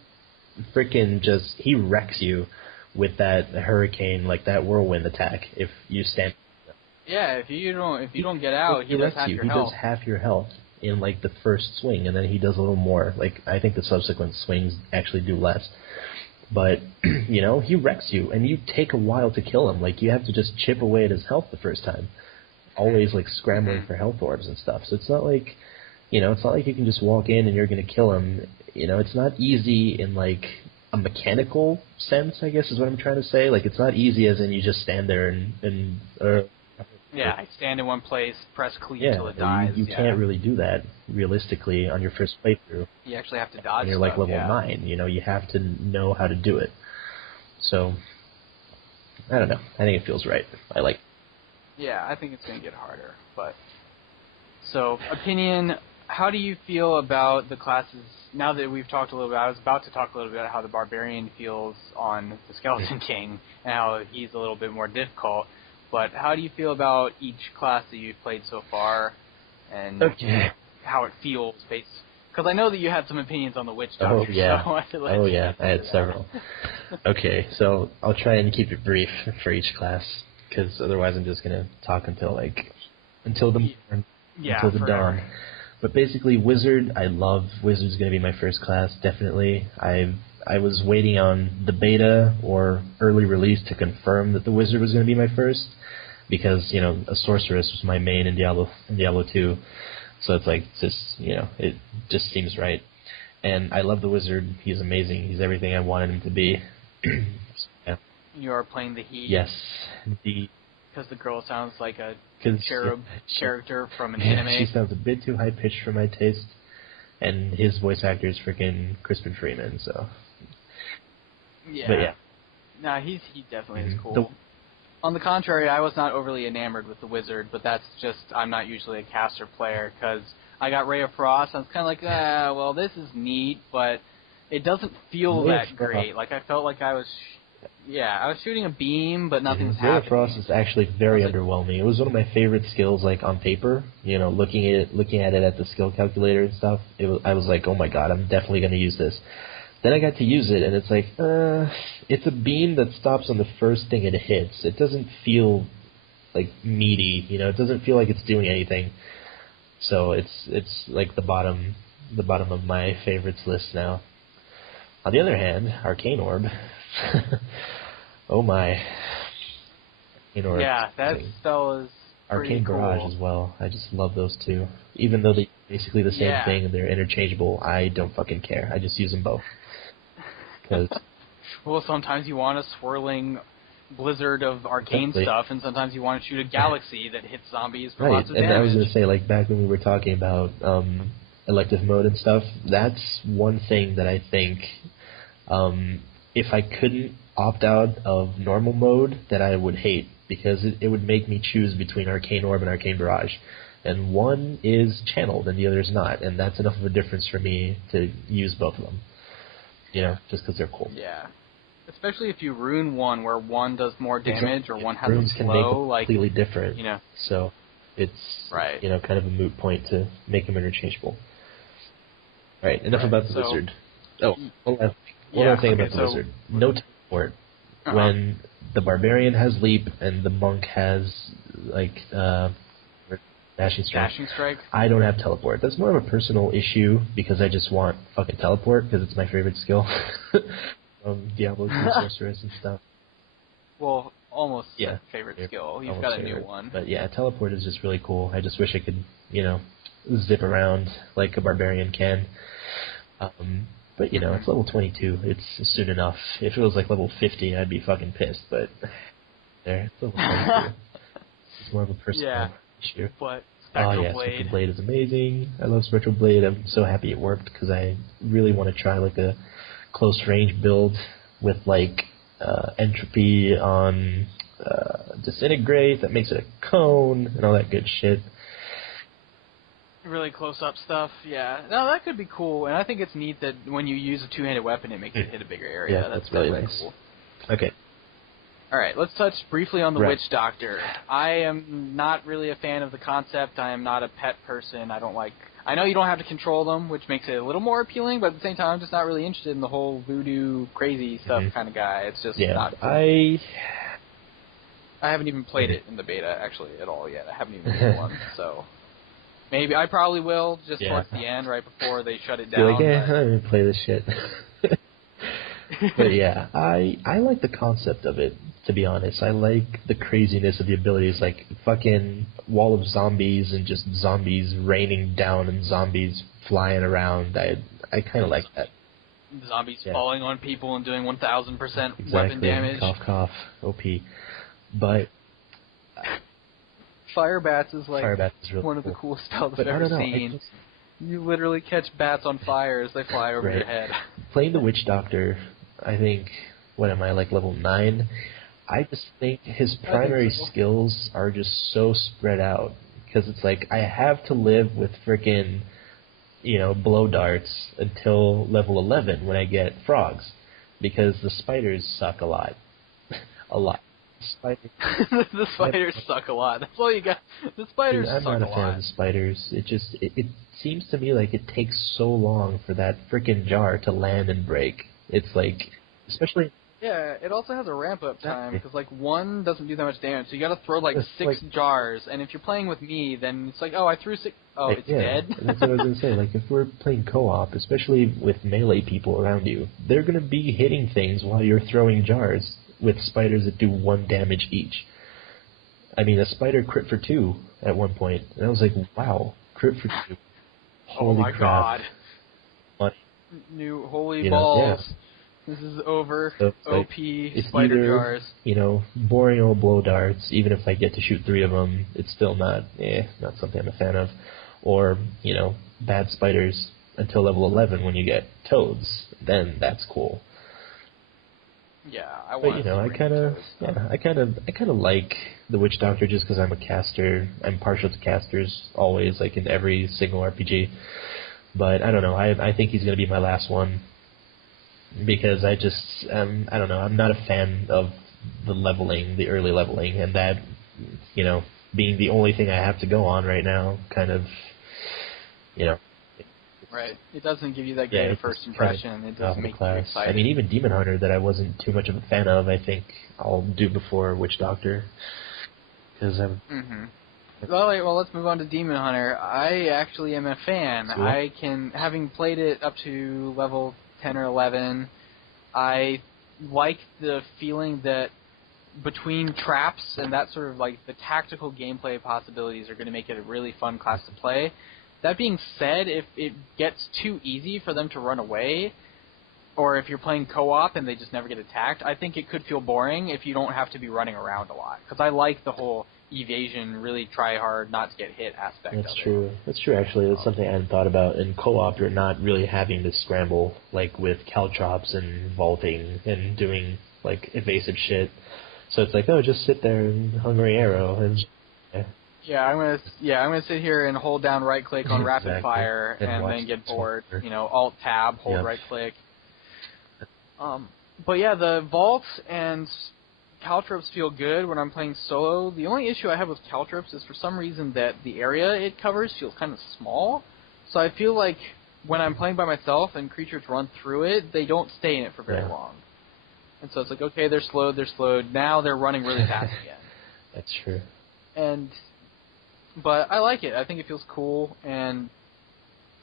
he wrecks you with that hurricane, like that whirlwind attack, if you stand. Yeah, if you don't get out, he does half your health. He does half your health in like the first swing, and then he does a little more. Like, I think the subsequent swings actually do less. But he wrecks you, and you take a while to kill him. Like, you have to just chip away at his health the first time, always like scrambling for health orbs and stuff. So it's not like it's not like you can just walk in and you're going to kill him. It's not easy in like a mechanical sense, I guess is what I'm trying to say. Like, it's not easy as in you just stand there and I stand in one place, press cleave till it dies. You can't really do that realistically on your first playthrough. You actually have to dodge. And you're like level 9. You have to know how to do it. So I don't know. I think it feels right. I like. Yeah, I think it's going to get harder. But so, opinion. How do you feel about the classes, now that we've talked a little bit, I was about to talk a little bit about how the Barbarian feels on the Skeleton King, and how he's a little bit more difficult, but how do you feel about each class that you've played so far, and how it feels, because I know that you had some opinions on the Witch Doctor, so I wanted to let you I had several. Okay, so I'll try and keep it brief for each class, because otherwise I'm just going to talk until the dawn. But basically, Wizard, I love. Wizard's going to be my first class, definitely. I was waiting on the beta or early release to confirm that the Wizard was going to be my first, because, a Sorceress was my main in Diablo 2. So it's like, it just seems right. And I love the Wizard. He's amazing. He's everything I wanted him to be. You are playing the He? Yes. Because the girl sounds like a cherub character from an anime. She sounds a bit too high-pitched for my taste, and his voice actor is freaking Crispin Freeman, so... Yeah. But yeah. Nah, he definitely is cool. On the contrary, I was not overly enamored with the Wizard, but that's just, I'm not usually a caster player, because I got Ray of Frost, and I was kind of like, well, this is neat, but it doesn't feel that great. Like, I felt like I was... I was shooting a beam, but nothing was happening. Ray of Frost is actually very underwhelming. It was one of my favorite skills, like, on paper. Looking at it at the skill calculator and stuff, I was like, oh my god, I'm definitely going to use this. Then I got to use it, and it's like, it's a beam that stops on the first thing it hits. It doesn't feel, like, meaty, It doesn't feel like it's doing anything. So it's like the bottom of my favorites list now. On the other hand, Arcane Orb... oh my. Yeah, that spell is Arcane Barrage as well. I just love those two. Even though they're basically the same thing and they're interchangeable, I don't fucking care. I just use them both. Well, sometimes you want a swirling blizzard of arcane stuff, and sometimes you want to shoot a galaxy that hits zombies for lots of damage. And I was going to say, like, back when we were talking about elective mode and stuff, that's one thing that I think... if I couldn't opt out of normal mode, that I would hate, because it would make me choose between Arcane Orb and Arcane Barrage. And one is channeled and the other is not, and that's enough of a difference for me to use both of them. Just because they're cool. Yeah. Especially if you rune one where one does more damage or one has Runes a can slow, make completely different. So it's kind of a moot point to make them interchangeable. All right, enough about the Wizard. Oh, one other thing about the Wizard. No teleport. When the Barbarian has Leap and the Monk has, like, Dashing Strike. I don't have Teleport. That's more of a personal issue, because I just want fucking Teleport, because it's my favorite skill. Diablo 2 sorceress and stuff. Well, almost Yeah. favorite skill. You've Almost got a favorite. new one. But yeah, teleport is just really cool. I just wish I could, zip around like a barbarian can. But it's level 22. It's soon enough. If it was like level 50, I'd be fucking pissed. But there, it's level 22. It's more of a personal issue. But Oh Spectral yeah, Blade. Spectral Blade is amazing. I love Spectral Blade. I'm so happy it worked because I really want to try like a close range build with like entropy on disintegrate that makes it a cone and all that good shit. Really close-up stuff, yeah. No, that could be cool, and I think it's neat that when you use a two-handed weapon, it makes it hit a bigger area. Yeah, that's really nice. Cool. Okay. All right, let's touch briefly on the Right. Witch Doctor. I am not really a fan of the concept. I am not a pet person. I don't like... I know you don't have to control them, which makes it a little more appealing, but at the same time, I'm just not really interested in the whole voodoo, crazy stuff kind of guy. It's just not... I haven't even played it in the beta, actually, at all yet. I haven't even played one, so... Maybe I probably will just towards the end, right before they shut it down. Like, I don't even play this shit. But yeah, I like the concept of it, to be honest. I like the craziness of the abilities, like fucking wall of zombies and just zombies raining down and zombies flying around. I kind of like that. Zombies falling on people and doing 1,000% exactly. weapon damage. Cough, cough, OP. But... Fire bats is like really one of the cool. coolest spells But I've ever seen. You literally catch bats on fire as they fly over your head. Playing the Witch Doctor, I think, what am I, like level 9? I just think his primary skills are just so spread out. Because it's like, I have to live with frickin', blow darts until level 11 when I get frogs. Because the spiders suck a lot. A lot. The spiders suck a lot. That's all you got. The spiders suck a lot. I'm not a fan of the spiders. It seems to me like it takes so long for that frickin' jar to land and break. It's like, especially... Yeah, it also has a ramp-up time, because, like, one doesn't do that much damage, so you gotta throw, like, 6 jars, and if you're playing with me, then it's like, oh, I threw 6... Oh, it's dead? That's what I was gonna say. Like, if we're playing co-op, especially with melee people around you, they're gonna be hitting things while you're throwing jars with spiders that do 1 damage each. I mean, a spider crit for 2 at one point, and I was like, wow, crit for 2. Holy my crap. God. New holy balls. Yeah. This is over. So OP it's spider either, jars. Boring old blow darts, even if I get to shoot 3 of them, it's still not something I'm a fan of. Or, bad spiders until level 11 when you get toads. Then that's cool. Yeah, I kind of like the Witch Doctor just because I'm a caster. I'm partial to casters always, like in every single RPG. But I don't know. I think he's going to be my last one because I just I don't know. I'm not a fan of the early leveling, and that being the only thing I have to go on right now, kind of Right. It doesn't give you that great a first impression. It doesn't make you excited. I mean, even Demon Hunter that I wasn't too much of a fan of, I think I'll do before Witch Doctor. Because I'm... Well, let's move on to Demon Hunter. I actually am a fan. Cool. Having played it up to level 10 or 11, I like the feeling that between traps and that sort of like the tactical gameplay possibilities are going to make it a really fun class to play. That being said, if it gets too easy for them to run away, or if you're playing co-op and they just never get attacked, I think it could feel boring if you don't have to be running around a lot. Because I like the whole evasion, really try hard, not to get hit aspect of it. That's true. That's true, actually. That's something I hadn't thought about. In co-op, you're not really having to scramble, like with caltrops and vaulting and doing, like, evasive shit. So it's like, just sit there and hungry arrow and... I'm gonna sit here and hold down right click on rapid fire and then get bored. Alt tab, hold right click. But yeah, the vaults and caltrops feel good when I'm playing solo. The only issue I have with caltrops is for some reason that the area it covers feels kind of small. So I feel like when I'm playing by myself and creatures run through it, they don't stay in it for very long. And so it's like, okay, they're slowed. Now they're running really fast again. That's true. But I like it. I think it feels cool, and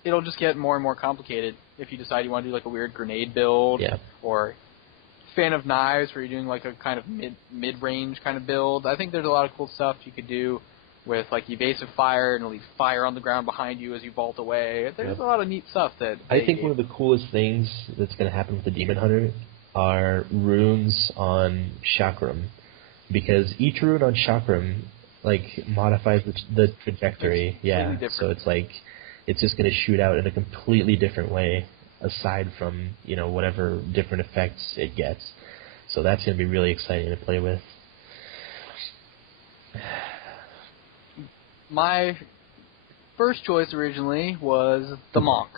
it'll just get more and more complicated if you decide you want to do like a weird grenade build, or fan of knives where you're doing like a kind of mid-range kind of build. I think there's a lot of cool stuff you could do with like evasive fire and leave fire on the ground behind you as you bolt away. There's a lot of neat stuff that I think one of the coolest things that's going to happen with the Demon Hunter are runes on Chakram, because each rune on Chakram like modifies the trajectory. Yeah, so it's like it's just going to shoot out in a completely different way, aside from whatever different effects it gets. So that's going to be really exciting to play with. My first choice originally was the Monk.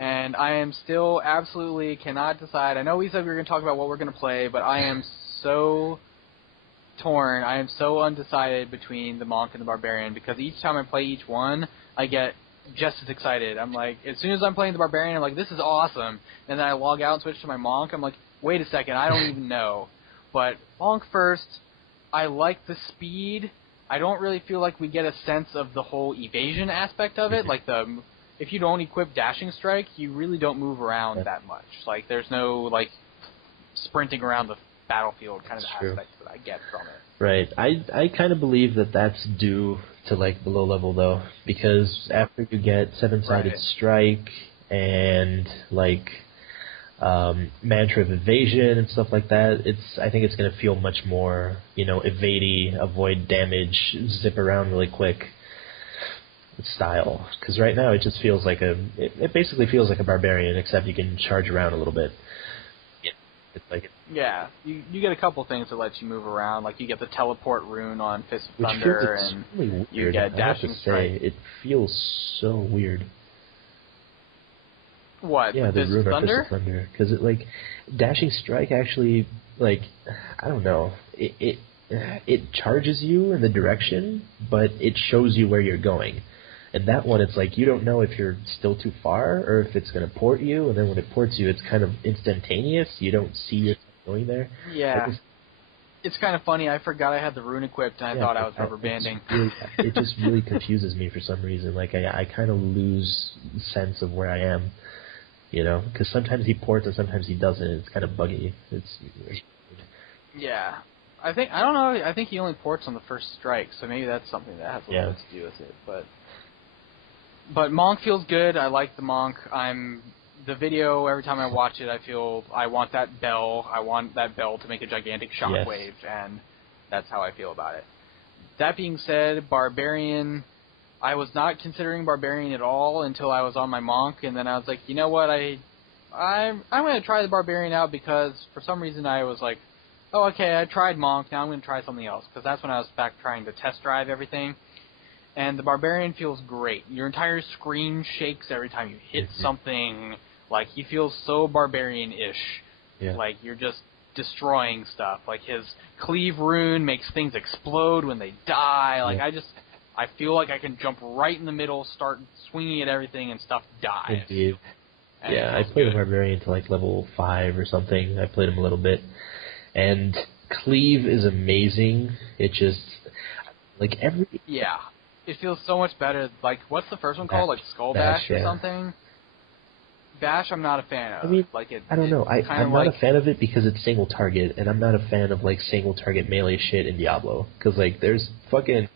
And I am still absolutely cannot decide. I know we said we were going to talk about what we're going to play, but I am so torn. I am so undecided between the Monk and the Barbarian, because each time I play each one, I get just as excited. I'm like, as soon as I'm playing the Barbarian, I'm like, this is awesome. And then I log out and switch to my Monk. I'm like, wait a second, I don't even know. But Monk first, I like the speed. I don't really feel like we get a sense of the whole evasion aspect of it. Like if you don't equip Dashing Strike, you really don't move around that much. Like there's no like sprinting around the battlefield kind of aspect that I get from it. Right. I kind of believe that that's due to like the low level though, because after you get Seven-Sided Strike and like Mantra of Evasion and stuff like that, I think it's going to feel much more, evade-y, avoid damage, zip around really quick style. Because right now it just feels like it basically feels like a Barbarian, except you can charge around a little bit. It's like you get a couple things that let you move around. Like you get the teleport rune on Fist of Thunder, and weird. You get Dashing Strike. It feels so weird. What? Yeah, the rune on Fist of Thunder? Thunder, because it Dashing Strike actually I don't know. It charges you in the direction, but it shows you where you're going. And that one, it's like you don't know if you're still too far or if it's going to port you, and then when it ports you, it's kind of instantaneous. You don't see yourself going there. Yeah. It's kind of funny. I forgot I had the rune equipped, and I thought I was rubber banding. It just really confuses me for some reason. Like, I kind of lose sense of where I am, because sometimes he ports and sometimes he doesn't. It's kind of buggy. Yeah. I don't know. I think he only ports on the first strike, so maybe that's something that has a little bit to do with it. But Monk feels good. I like the Monk. The video, every time I watch it, I feel I want that bell. I want that bell to make a gigantic shockwave, and that's how I feel about it. That being said, Barbarian, I was not considering Barbarian at all until I was on my Monk, and then I was like, you know what, I'm going to try the Barbarian out, because for some reason I was like, oh, okay, I tried Monk, now I'm going to try something else, because that's when I was back trying to test drive everything. And the Barbarian feels great. Your entire screen shakes every time you hit something. Like, he feels so Barbarian-ish. Yeah. Like, you're just destroying stuff. Like, his Cleave rune makes things explode when they die. Like, I feel like I can jump right in the middle, start swinging at everything, and stuff dies. Indeed. Yeah, I played a Barbarian to, level 5 or something. I played him a little bit. And Cleave is amazing. It just, Yeah. It feels so much better. Like, what's the first one called? Like Skull Bash or something? Bash, I'm not a fan of. I mean, I don't know. I'm not a fan of it because it's single target, and I'm not a fan of, single target melee shit in Diablo. Because, there's fucking...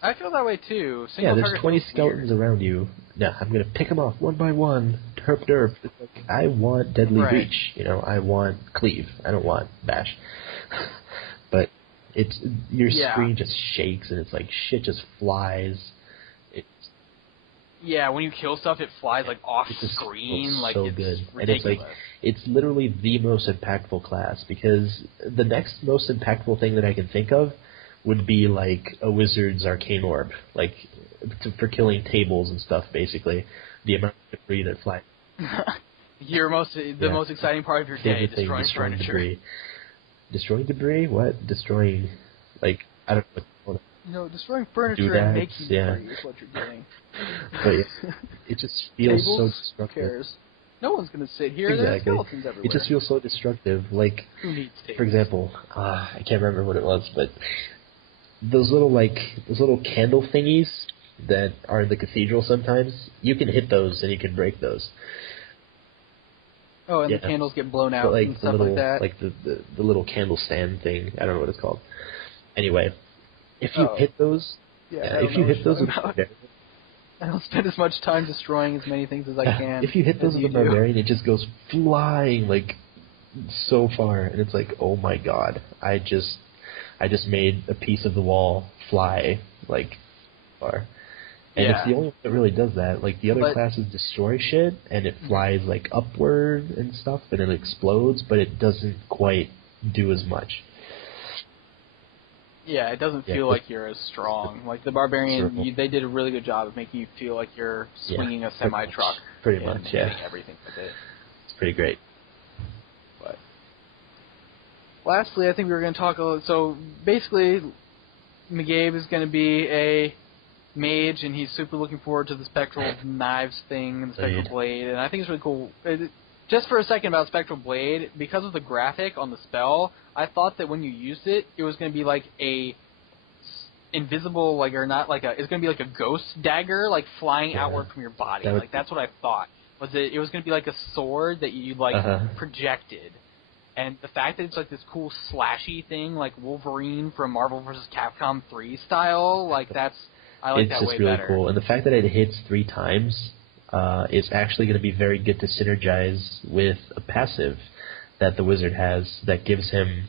I feel that way, too. There's 20 skeletons around you. Yeah, I'm going to pick them off one by one. Derp, derp. I want Deadly Reach. I want Cleave. I don't want Bash. But... your screen just shakes, and it's like shit just flies. When you kill stuff, it flies off screen. It's so good. Ridiculous. And it's literally the most impactful class, because the next most impactful thing that I can think of would be a wizard's arcane orb, for killing tables and stuff. Basically, the amount of debris that flies. The most exciting part of your day, destroying furniture. Debris. Destroying debris? What? Destroying, I don't know. No, destroying furniture and making debris is what you're doing. But it just feels so destructive. Who cares? No one's going to sit here. Exactly. There are skeletons everywhere. It just feels so destructive. Who needs tables? For example, I can't remember what it was, but those little candle thingies that are in the cathedral sometimes, you can hit those and you can break those. Oh, and Yeah. the candles get blown out But like and the stuff little, like that. like the little candle stand thing. I don't know what it's called. Anyway, if you Oh. hit those, Yeah, I yeah, don't if know you what hit you're those with talking about. barbarian, I don't spend as much time destroying as many things as I can. if you hit those as with you the do. barbarian, it just goes flying like so far, and it's like, oh my god, I just made a piece of the wall fly like far. And it's the only one that really does that. Like, the other classes destroy shit, and it flies, like, upward and stuff, and it explodes, but it doesn't quite do as much. Yeah, it doesn't feel like you're as strong. Like, the Barbarian, they did a really good job of making you feel like you're swinging a semi-truck. Pretty much, yeah. Hitting everything with it. It's pretty great. But lastly, I think we were going to talk a little... So, basically, Mcgabe is going to be a mage, and he's super looking forward to the Spectral Knives thing and the Spectral Blade, and I think it's really cool. Just for a second about Spectral Blade, because of the graphic on the spell, I thought that when you used it, it was going to be like a invisible, like, or not like a, it's going to be like a ghost dagger, like flying outward from your body. Like, that's what I thought. Was it was going to be like a sword that you, like, projected. And the fact that it's like this cool slashy thing, like Wolverine from Marvel vs. Capcom 3 style, like, that's... I like that way better. It's just really cool. And the fact that it hits 3 times is actually going to be very good to synergize with a passive that the wizard has that gives him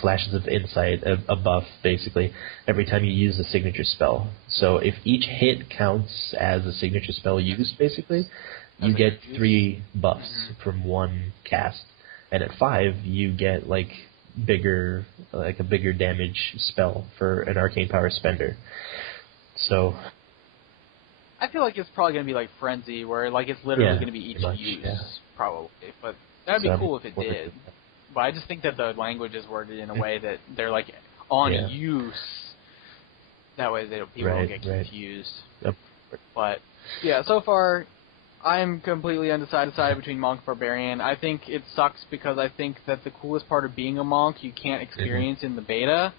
flashes of insight, a buff, basically, every time you use a signature spell. So if each hit counts as a signature spell used, basically, you get 3 buffs from one cast. And at 5, you get, like, a bigger damage spell for an arcane power spender. So I feel like it's probably going to be like Frenzy, where like it's literally going to be each use, probably. But that'd be cool if it did. But I just think that the language is worded in a way that they're like on use. That way people don't get confused. Yep. But yeah, so far I'm completely undecided between Monk and Barbarian. I think it sucks because I think that the coolest part of being a Monk you can't experience in the beta.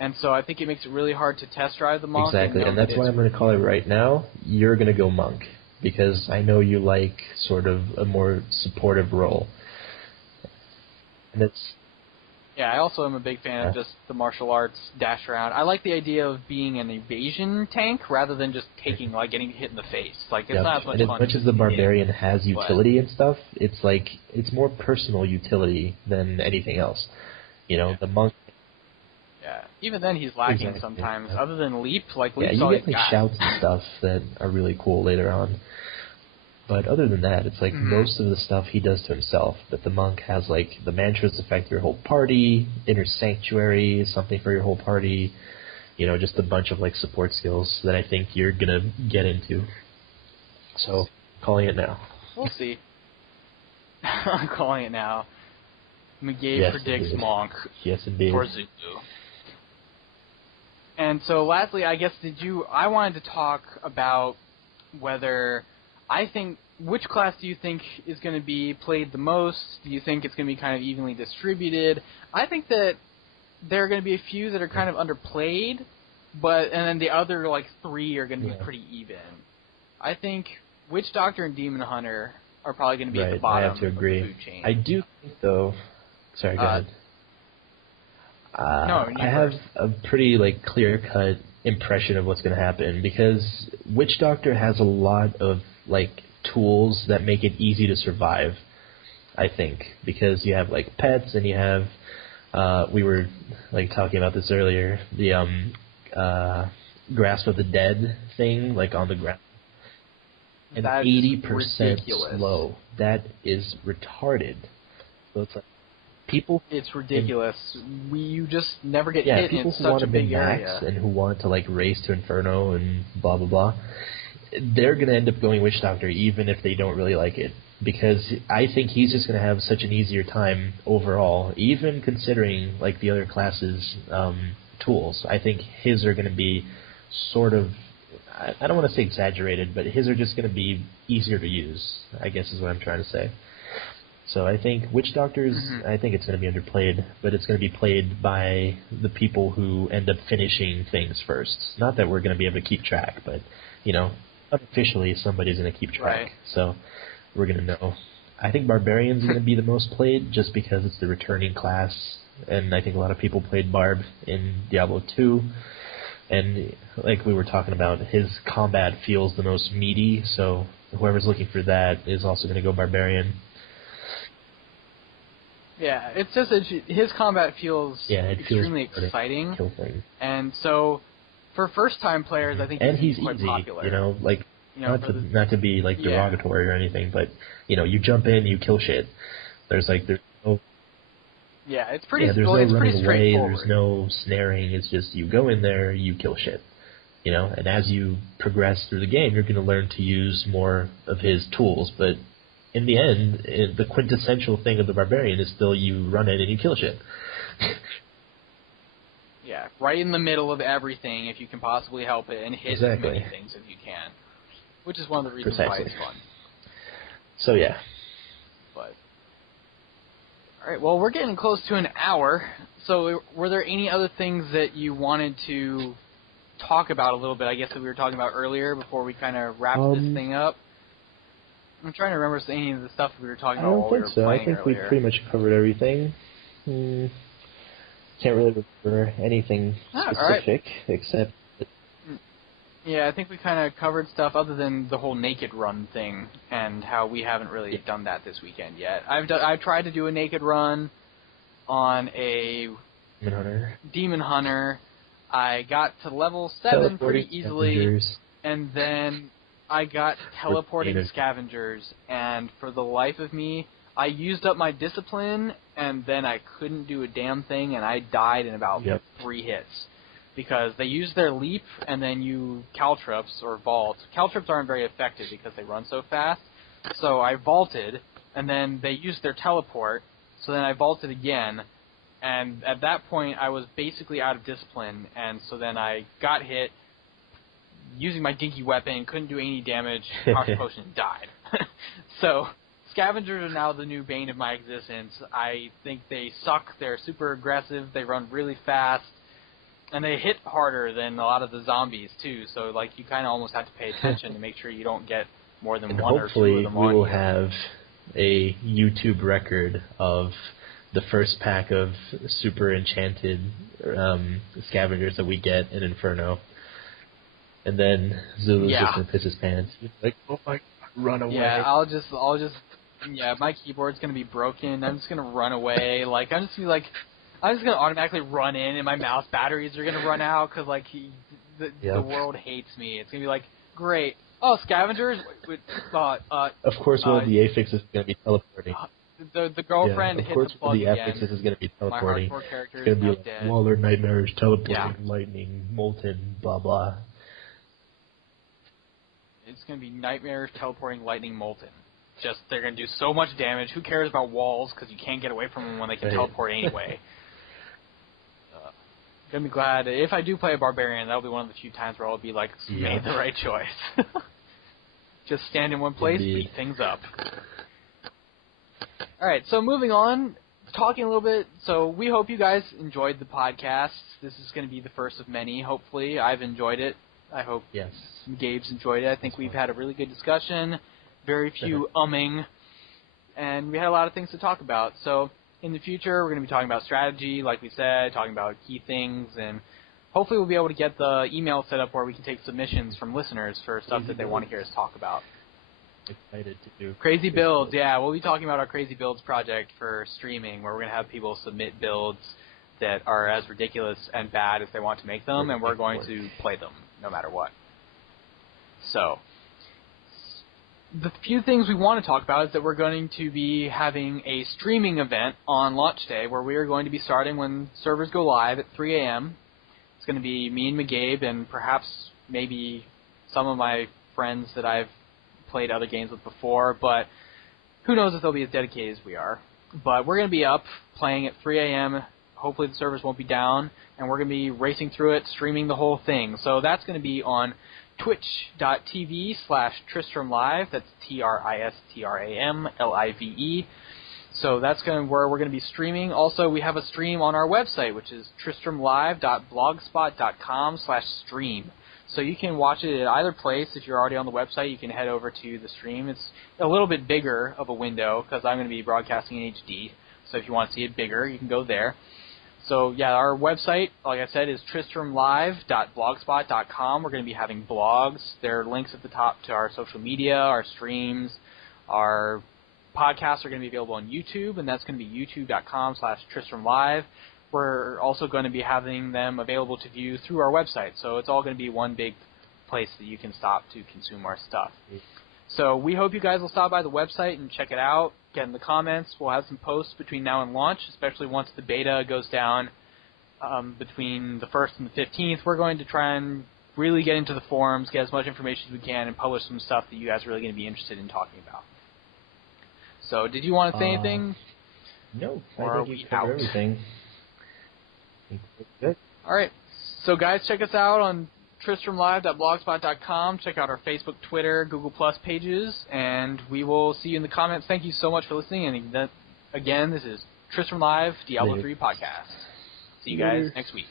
And so I think it makes it really hard to test drive the Monk. Exactly, and that's why I'm going to call it right now. You're going to go Monk, because I know you like sort of a more supportive role. And it's... Yeah, I also am a big fan of just the martial arts dash around. I like the idea of being an evasion tank rather than just taking, like, getting hit in the face. Like, it's not as much fun. And as much as the Barbarian has utility and stuff, it's like, it's more personal utility than anything else. You know, the Monk... Yeah, even then he's lacking sometimes. Other than Leap, like Leap's you all get like shouts and stuff that are really cool later on. But other than that, it's like most of the stuff he does to himself. But the Monk has like the mantras affect your whole party, Inner Sanctuary is something for your whole party. You know, just a bunch of like support skills that I think you're gonna get into. So, calling it now. We'll see. I'm calling it now. Mcgabe predicts Monk. Yes, indeed. For Zulu. And so lastly, I guess, I wanted to talk about whether, which class do you think is going to be played the most? Do you think it's going to be kind of evenly distributed? I think that there are going to be a few that are kind of underplayed, and then the other, like, 3 are going to be pretty even. I think Witch Doctor and Demon Hunter are probably going to be at the bottom of the food chain. I do think, though... Sorry, go ahead. No, I have a pretty like clear-cut impression of what's going to happen because Witch Doctor has a lot of like tools that make it easy to survive. I think because you have like pets and you have we were like talking about this earlier, the Grasp of the Dead thing like on the ground. And 80% slow. That is retarded. So it's like it's ridiculous. You just never get hit in such a big area. And who want to like race to Inferno and blah blah blah, they're gonna end up going Witch Doctor even if they don't really like it, because I think he's just gonna have such an easier time overall, even considering like the other classes' tools. I think his are gonna be sort of, I don't want to say exaggerated, but his are just gonna be easier to use, I guess is what I'm trying to say. So I think Witch Doctors, I think it's going to be underplayed, but it's going to be played by the people who end up finishing things first. Not that we're going to be able to keep track, but, you know, unofficially somebody's going to keep track. So we're going to know I think Barbarian's going to be the most played just because it's the returning class, and I think a lot of people played Barb in Diablo 2. And like we were talking about, his combat feels the most meaty, so whoever's looking for that is also going to go Barbarian. Yeah, it's just that his combat feels extremely exciting, and so for first-time players, I think he's quite easy, popular. Not to be like derogatory or anything, but you jump in, you kill shit. There's no. Yeah, it's pretty. There's no it's running pretty away. straightforward. There's no snaring. It's just you go in there, you kill shit. And as you progress through the game, you're going to learn to use more of his tools. But in the end, the quintessential thing of the Barbarian is still you run in and you kill shit. Yeah, right in the middle of everything if you can possibly help it, and hit as many things as you can, which is one of the reasons why it's fun. So yeah. But all right, well, we're getting close to an hour. So were there any other things that you wanted to talk about a little bit, I guess, that we were talking about earlier before we kind of wrap this thing up? I'm trying to remember any of the stuff we were talking about while we were playing I think we pretty much covered everything. Can't really remember anything specific except... Yeah, I think we kind of covered stuff other than the whole naked run thing and how we haven't really done that this weekend yet. I've tried to do a naked run on a Demon Hunter. I got to level 7 pretty easily, and then I got teleporting scavengers, and for the life of me, I used up my discipline, and then I couldn't do a damn thing, and I died in about 3 hits. Because they use their leap, and then you caltrops or vault. Caltrops aren't very effective because they run so fast, so I vaulted, and then they used their teleport, so then I vaulted again, and at that point I was basically out of discipline, and so then I got hit using my dinky weapon, couldn't do any damage, Toxic Potion, died. So scavengers are now the new bane of my existence. I think they suck, they're super aggressive, they run really fast, and they hit harder than a lot of the zombies too, so you kind of almost have to pay attention to make sure you don't get more than one or two of them on you. Hopefully we will have a YouTube record of the first pack of super enchanted scavengers that we get in Inferno. And then Zulu's just going to piss his pants. He's like, oh my God, run away. Yeah, I'll just, my keyboard's going to be broken. I'm just going to run away. I'm just going to automatically run in, and my mouse batteries are going to run out because, the world hates me. It's going to be great. Oh, scavengers? Of course, one of the affixes is going to be teleporting. The girlfriend hit the plug again. Of course, the affixes is going to be teleporting. My hardcore character it's going to be dead. Waller, Nightmares, teleporting, lightning, molten, blah, blah. It's going to be Nightmares, teleporting, lightning, molten. Just, they're going to do so much damage. Who cares about walls, because you can't get away from them when they can teleport anyway. Gonna be glad if I do play a barbarian. That'll be one of the few times where I'll be made the right choice. Just stand in one place, beat things up. All right, so moving on, talking a little bit. So we hope you guys enjoyed the podcast. This is going to be the first of many. Hopefully, I've enjoyed it. I hope Gabe's enjoyed it. I think we've had a really good discussion. Very few umming, and we had a lot of things to talk about. So in the future, we're going to be talking about strategy, like we said, talking about key things, and hopefully we'll be able to get the email set up where we can take submissions from listeners for stuff that they want to hear us talk about. Excited to do Crazy builds, yeah. We'll be talking about our Crazy Builds project for streaming, where we're going to have people submit builds that are as ridiculous and bad as they want to make them, and we're going to play them no matter what. So the few things we want to talk about is that we're going to be having a streaming event on launch day where we are going to be starting when servers go live at 3 a.m. It's going to be me and Mcgabe and perhaps maybe some of my friends that I've played other games with before, but who knows if they'll be as dedicated as we are. But we're going to be up playing at 3 a.m. Hopefully the servers won't be down, and we're going to be racing through it, streaming the whole thing. So that's going to be on twitch.tv/Tristram Live. That's TRISTRAMLIVE. So that's where we're going to be streaming. Also, we have a stream on our website, which is tristramlive.blogspot.com/stream. So you can watch it at either place. If you're already on the website, you can head over to the stream. It's a little bit bigger of a window because I'm going to be broadcasting in HD. So if you want to see it bigger, you can go there. So, yeah, our website, like I said, is tristramlive.blogspot.com. We're going to be having blogs. There are links at the top to our social media, our streams. Our podcasts are going to be available on YouTube, and that's going to be youtube.com/tristramlive. We're also going to be having them available to view through our website. So it's all going to be one big place that you can stop to consume our stuff. So we hope you guys will stop by the website and check it out. Get in the comments. We'll have some posts between now and launch, especially once the beta goes down between the 1st and the 15th. We're going to try and really get into the forums, get as much information as we can, and publish some stuff that you guys are really going to be interested in talking about. So did you want to say anything? No, or I think you covered everything. Good. All right. So, guys, check us out on tristramlive.blogspot.com. Check out our Facebook, Twitter, Google Plus pages, and we will see you in the comments. Thank you so much for listening. And again, this is Tristram Live Diablo 3 podcast. See you guys next week.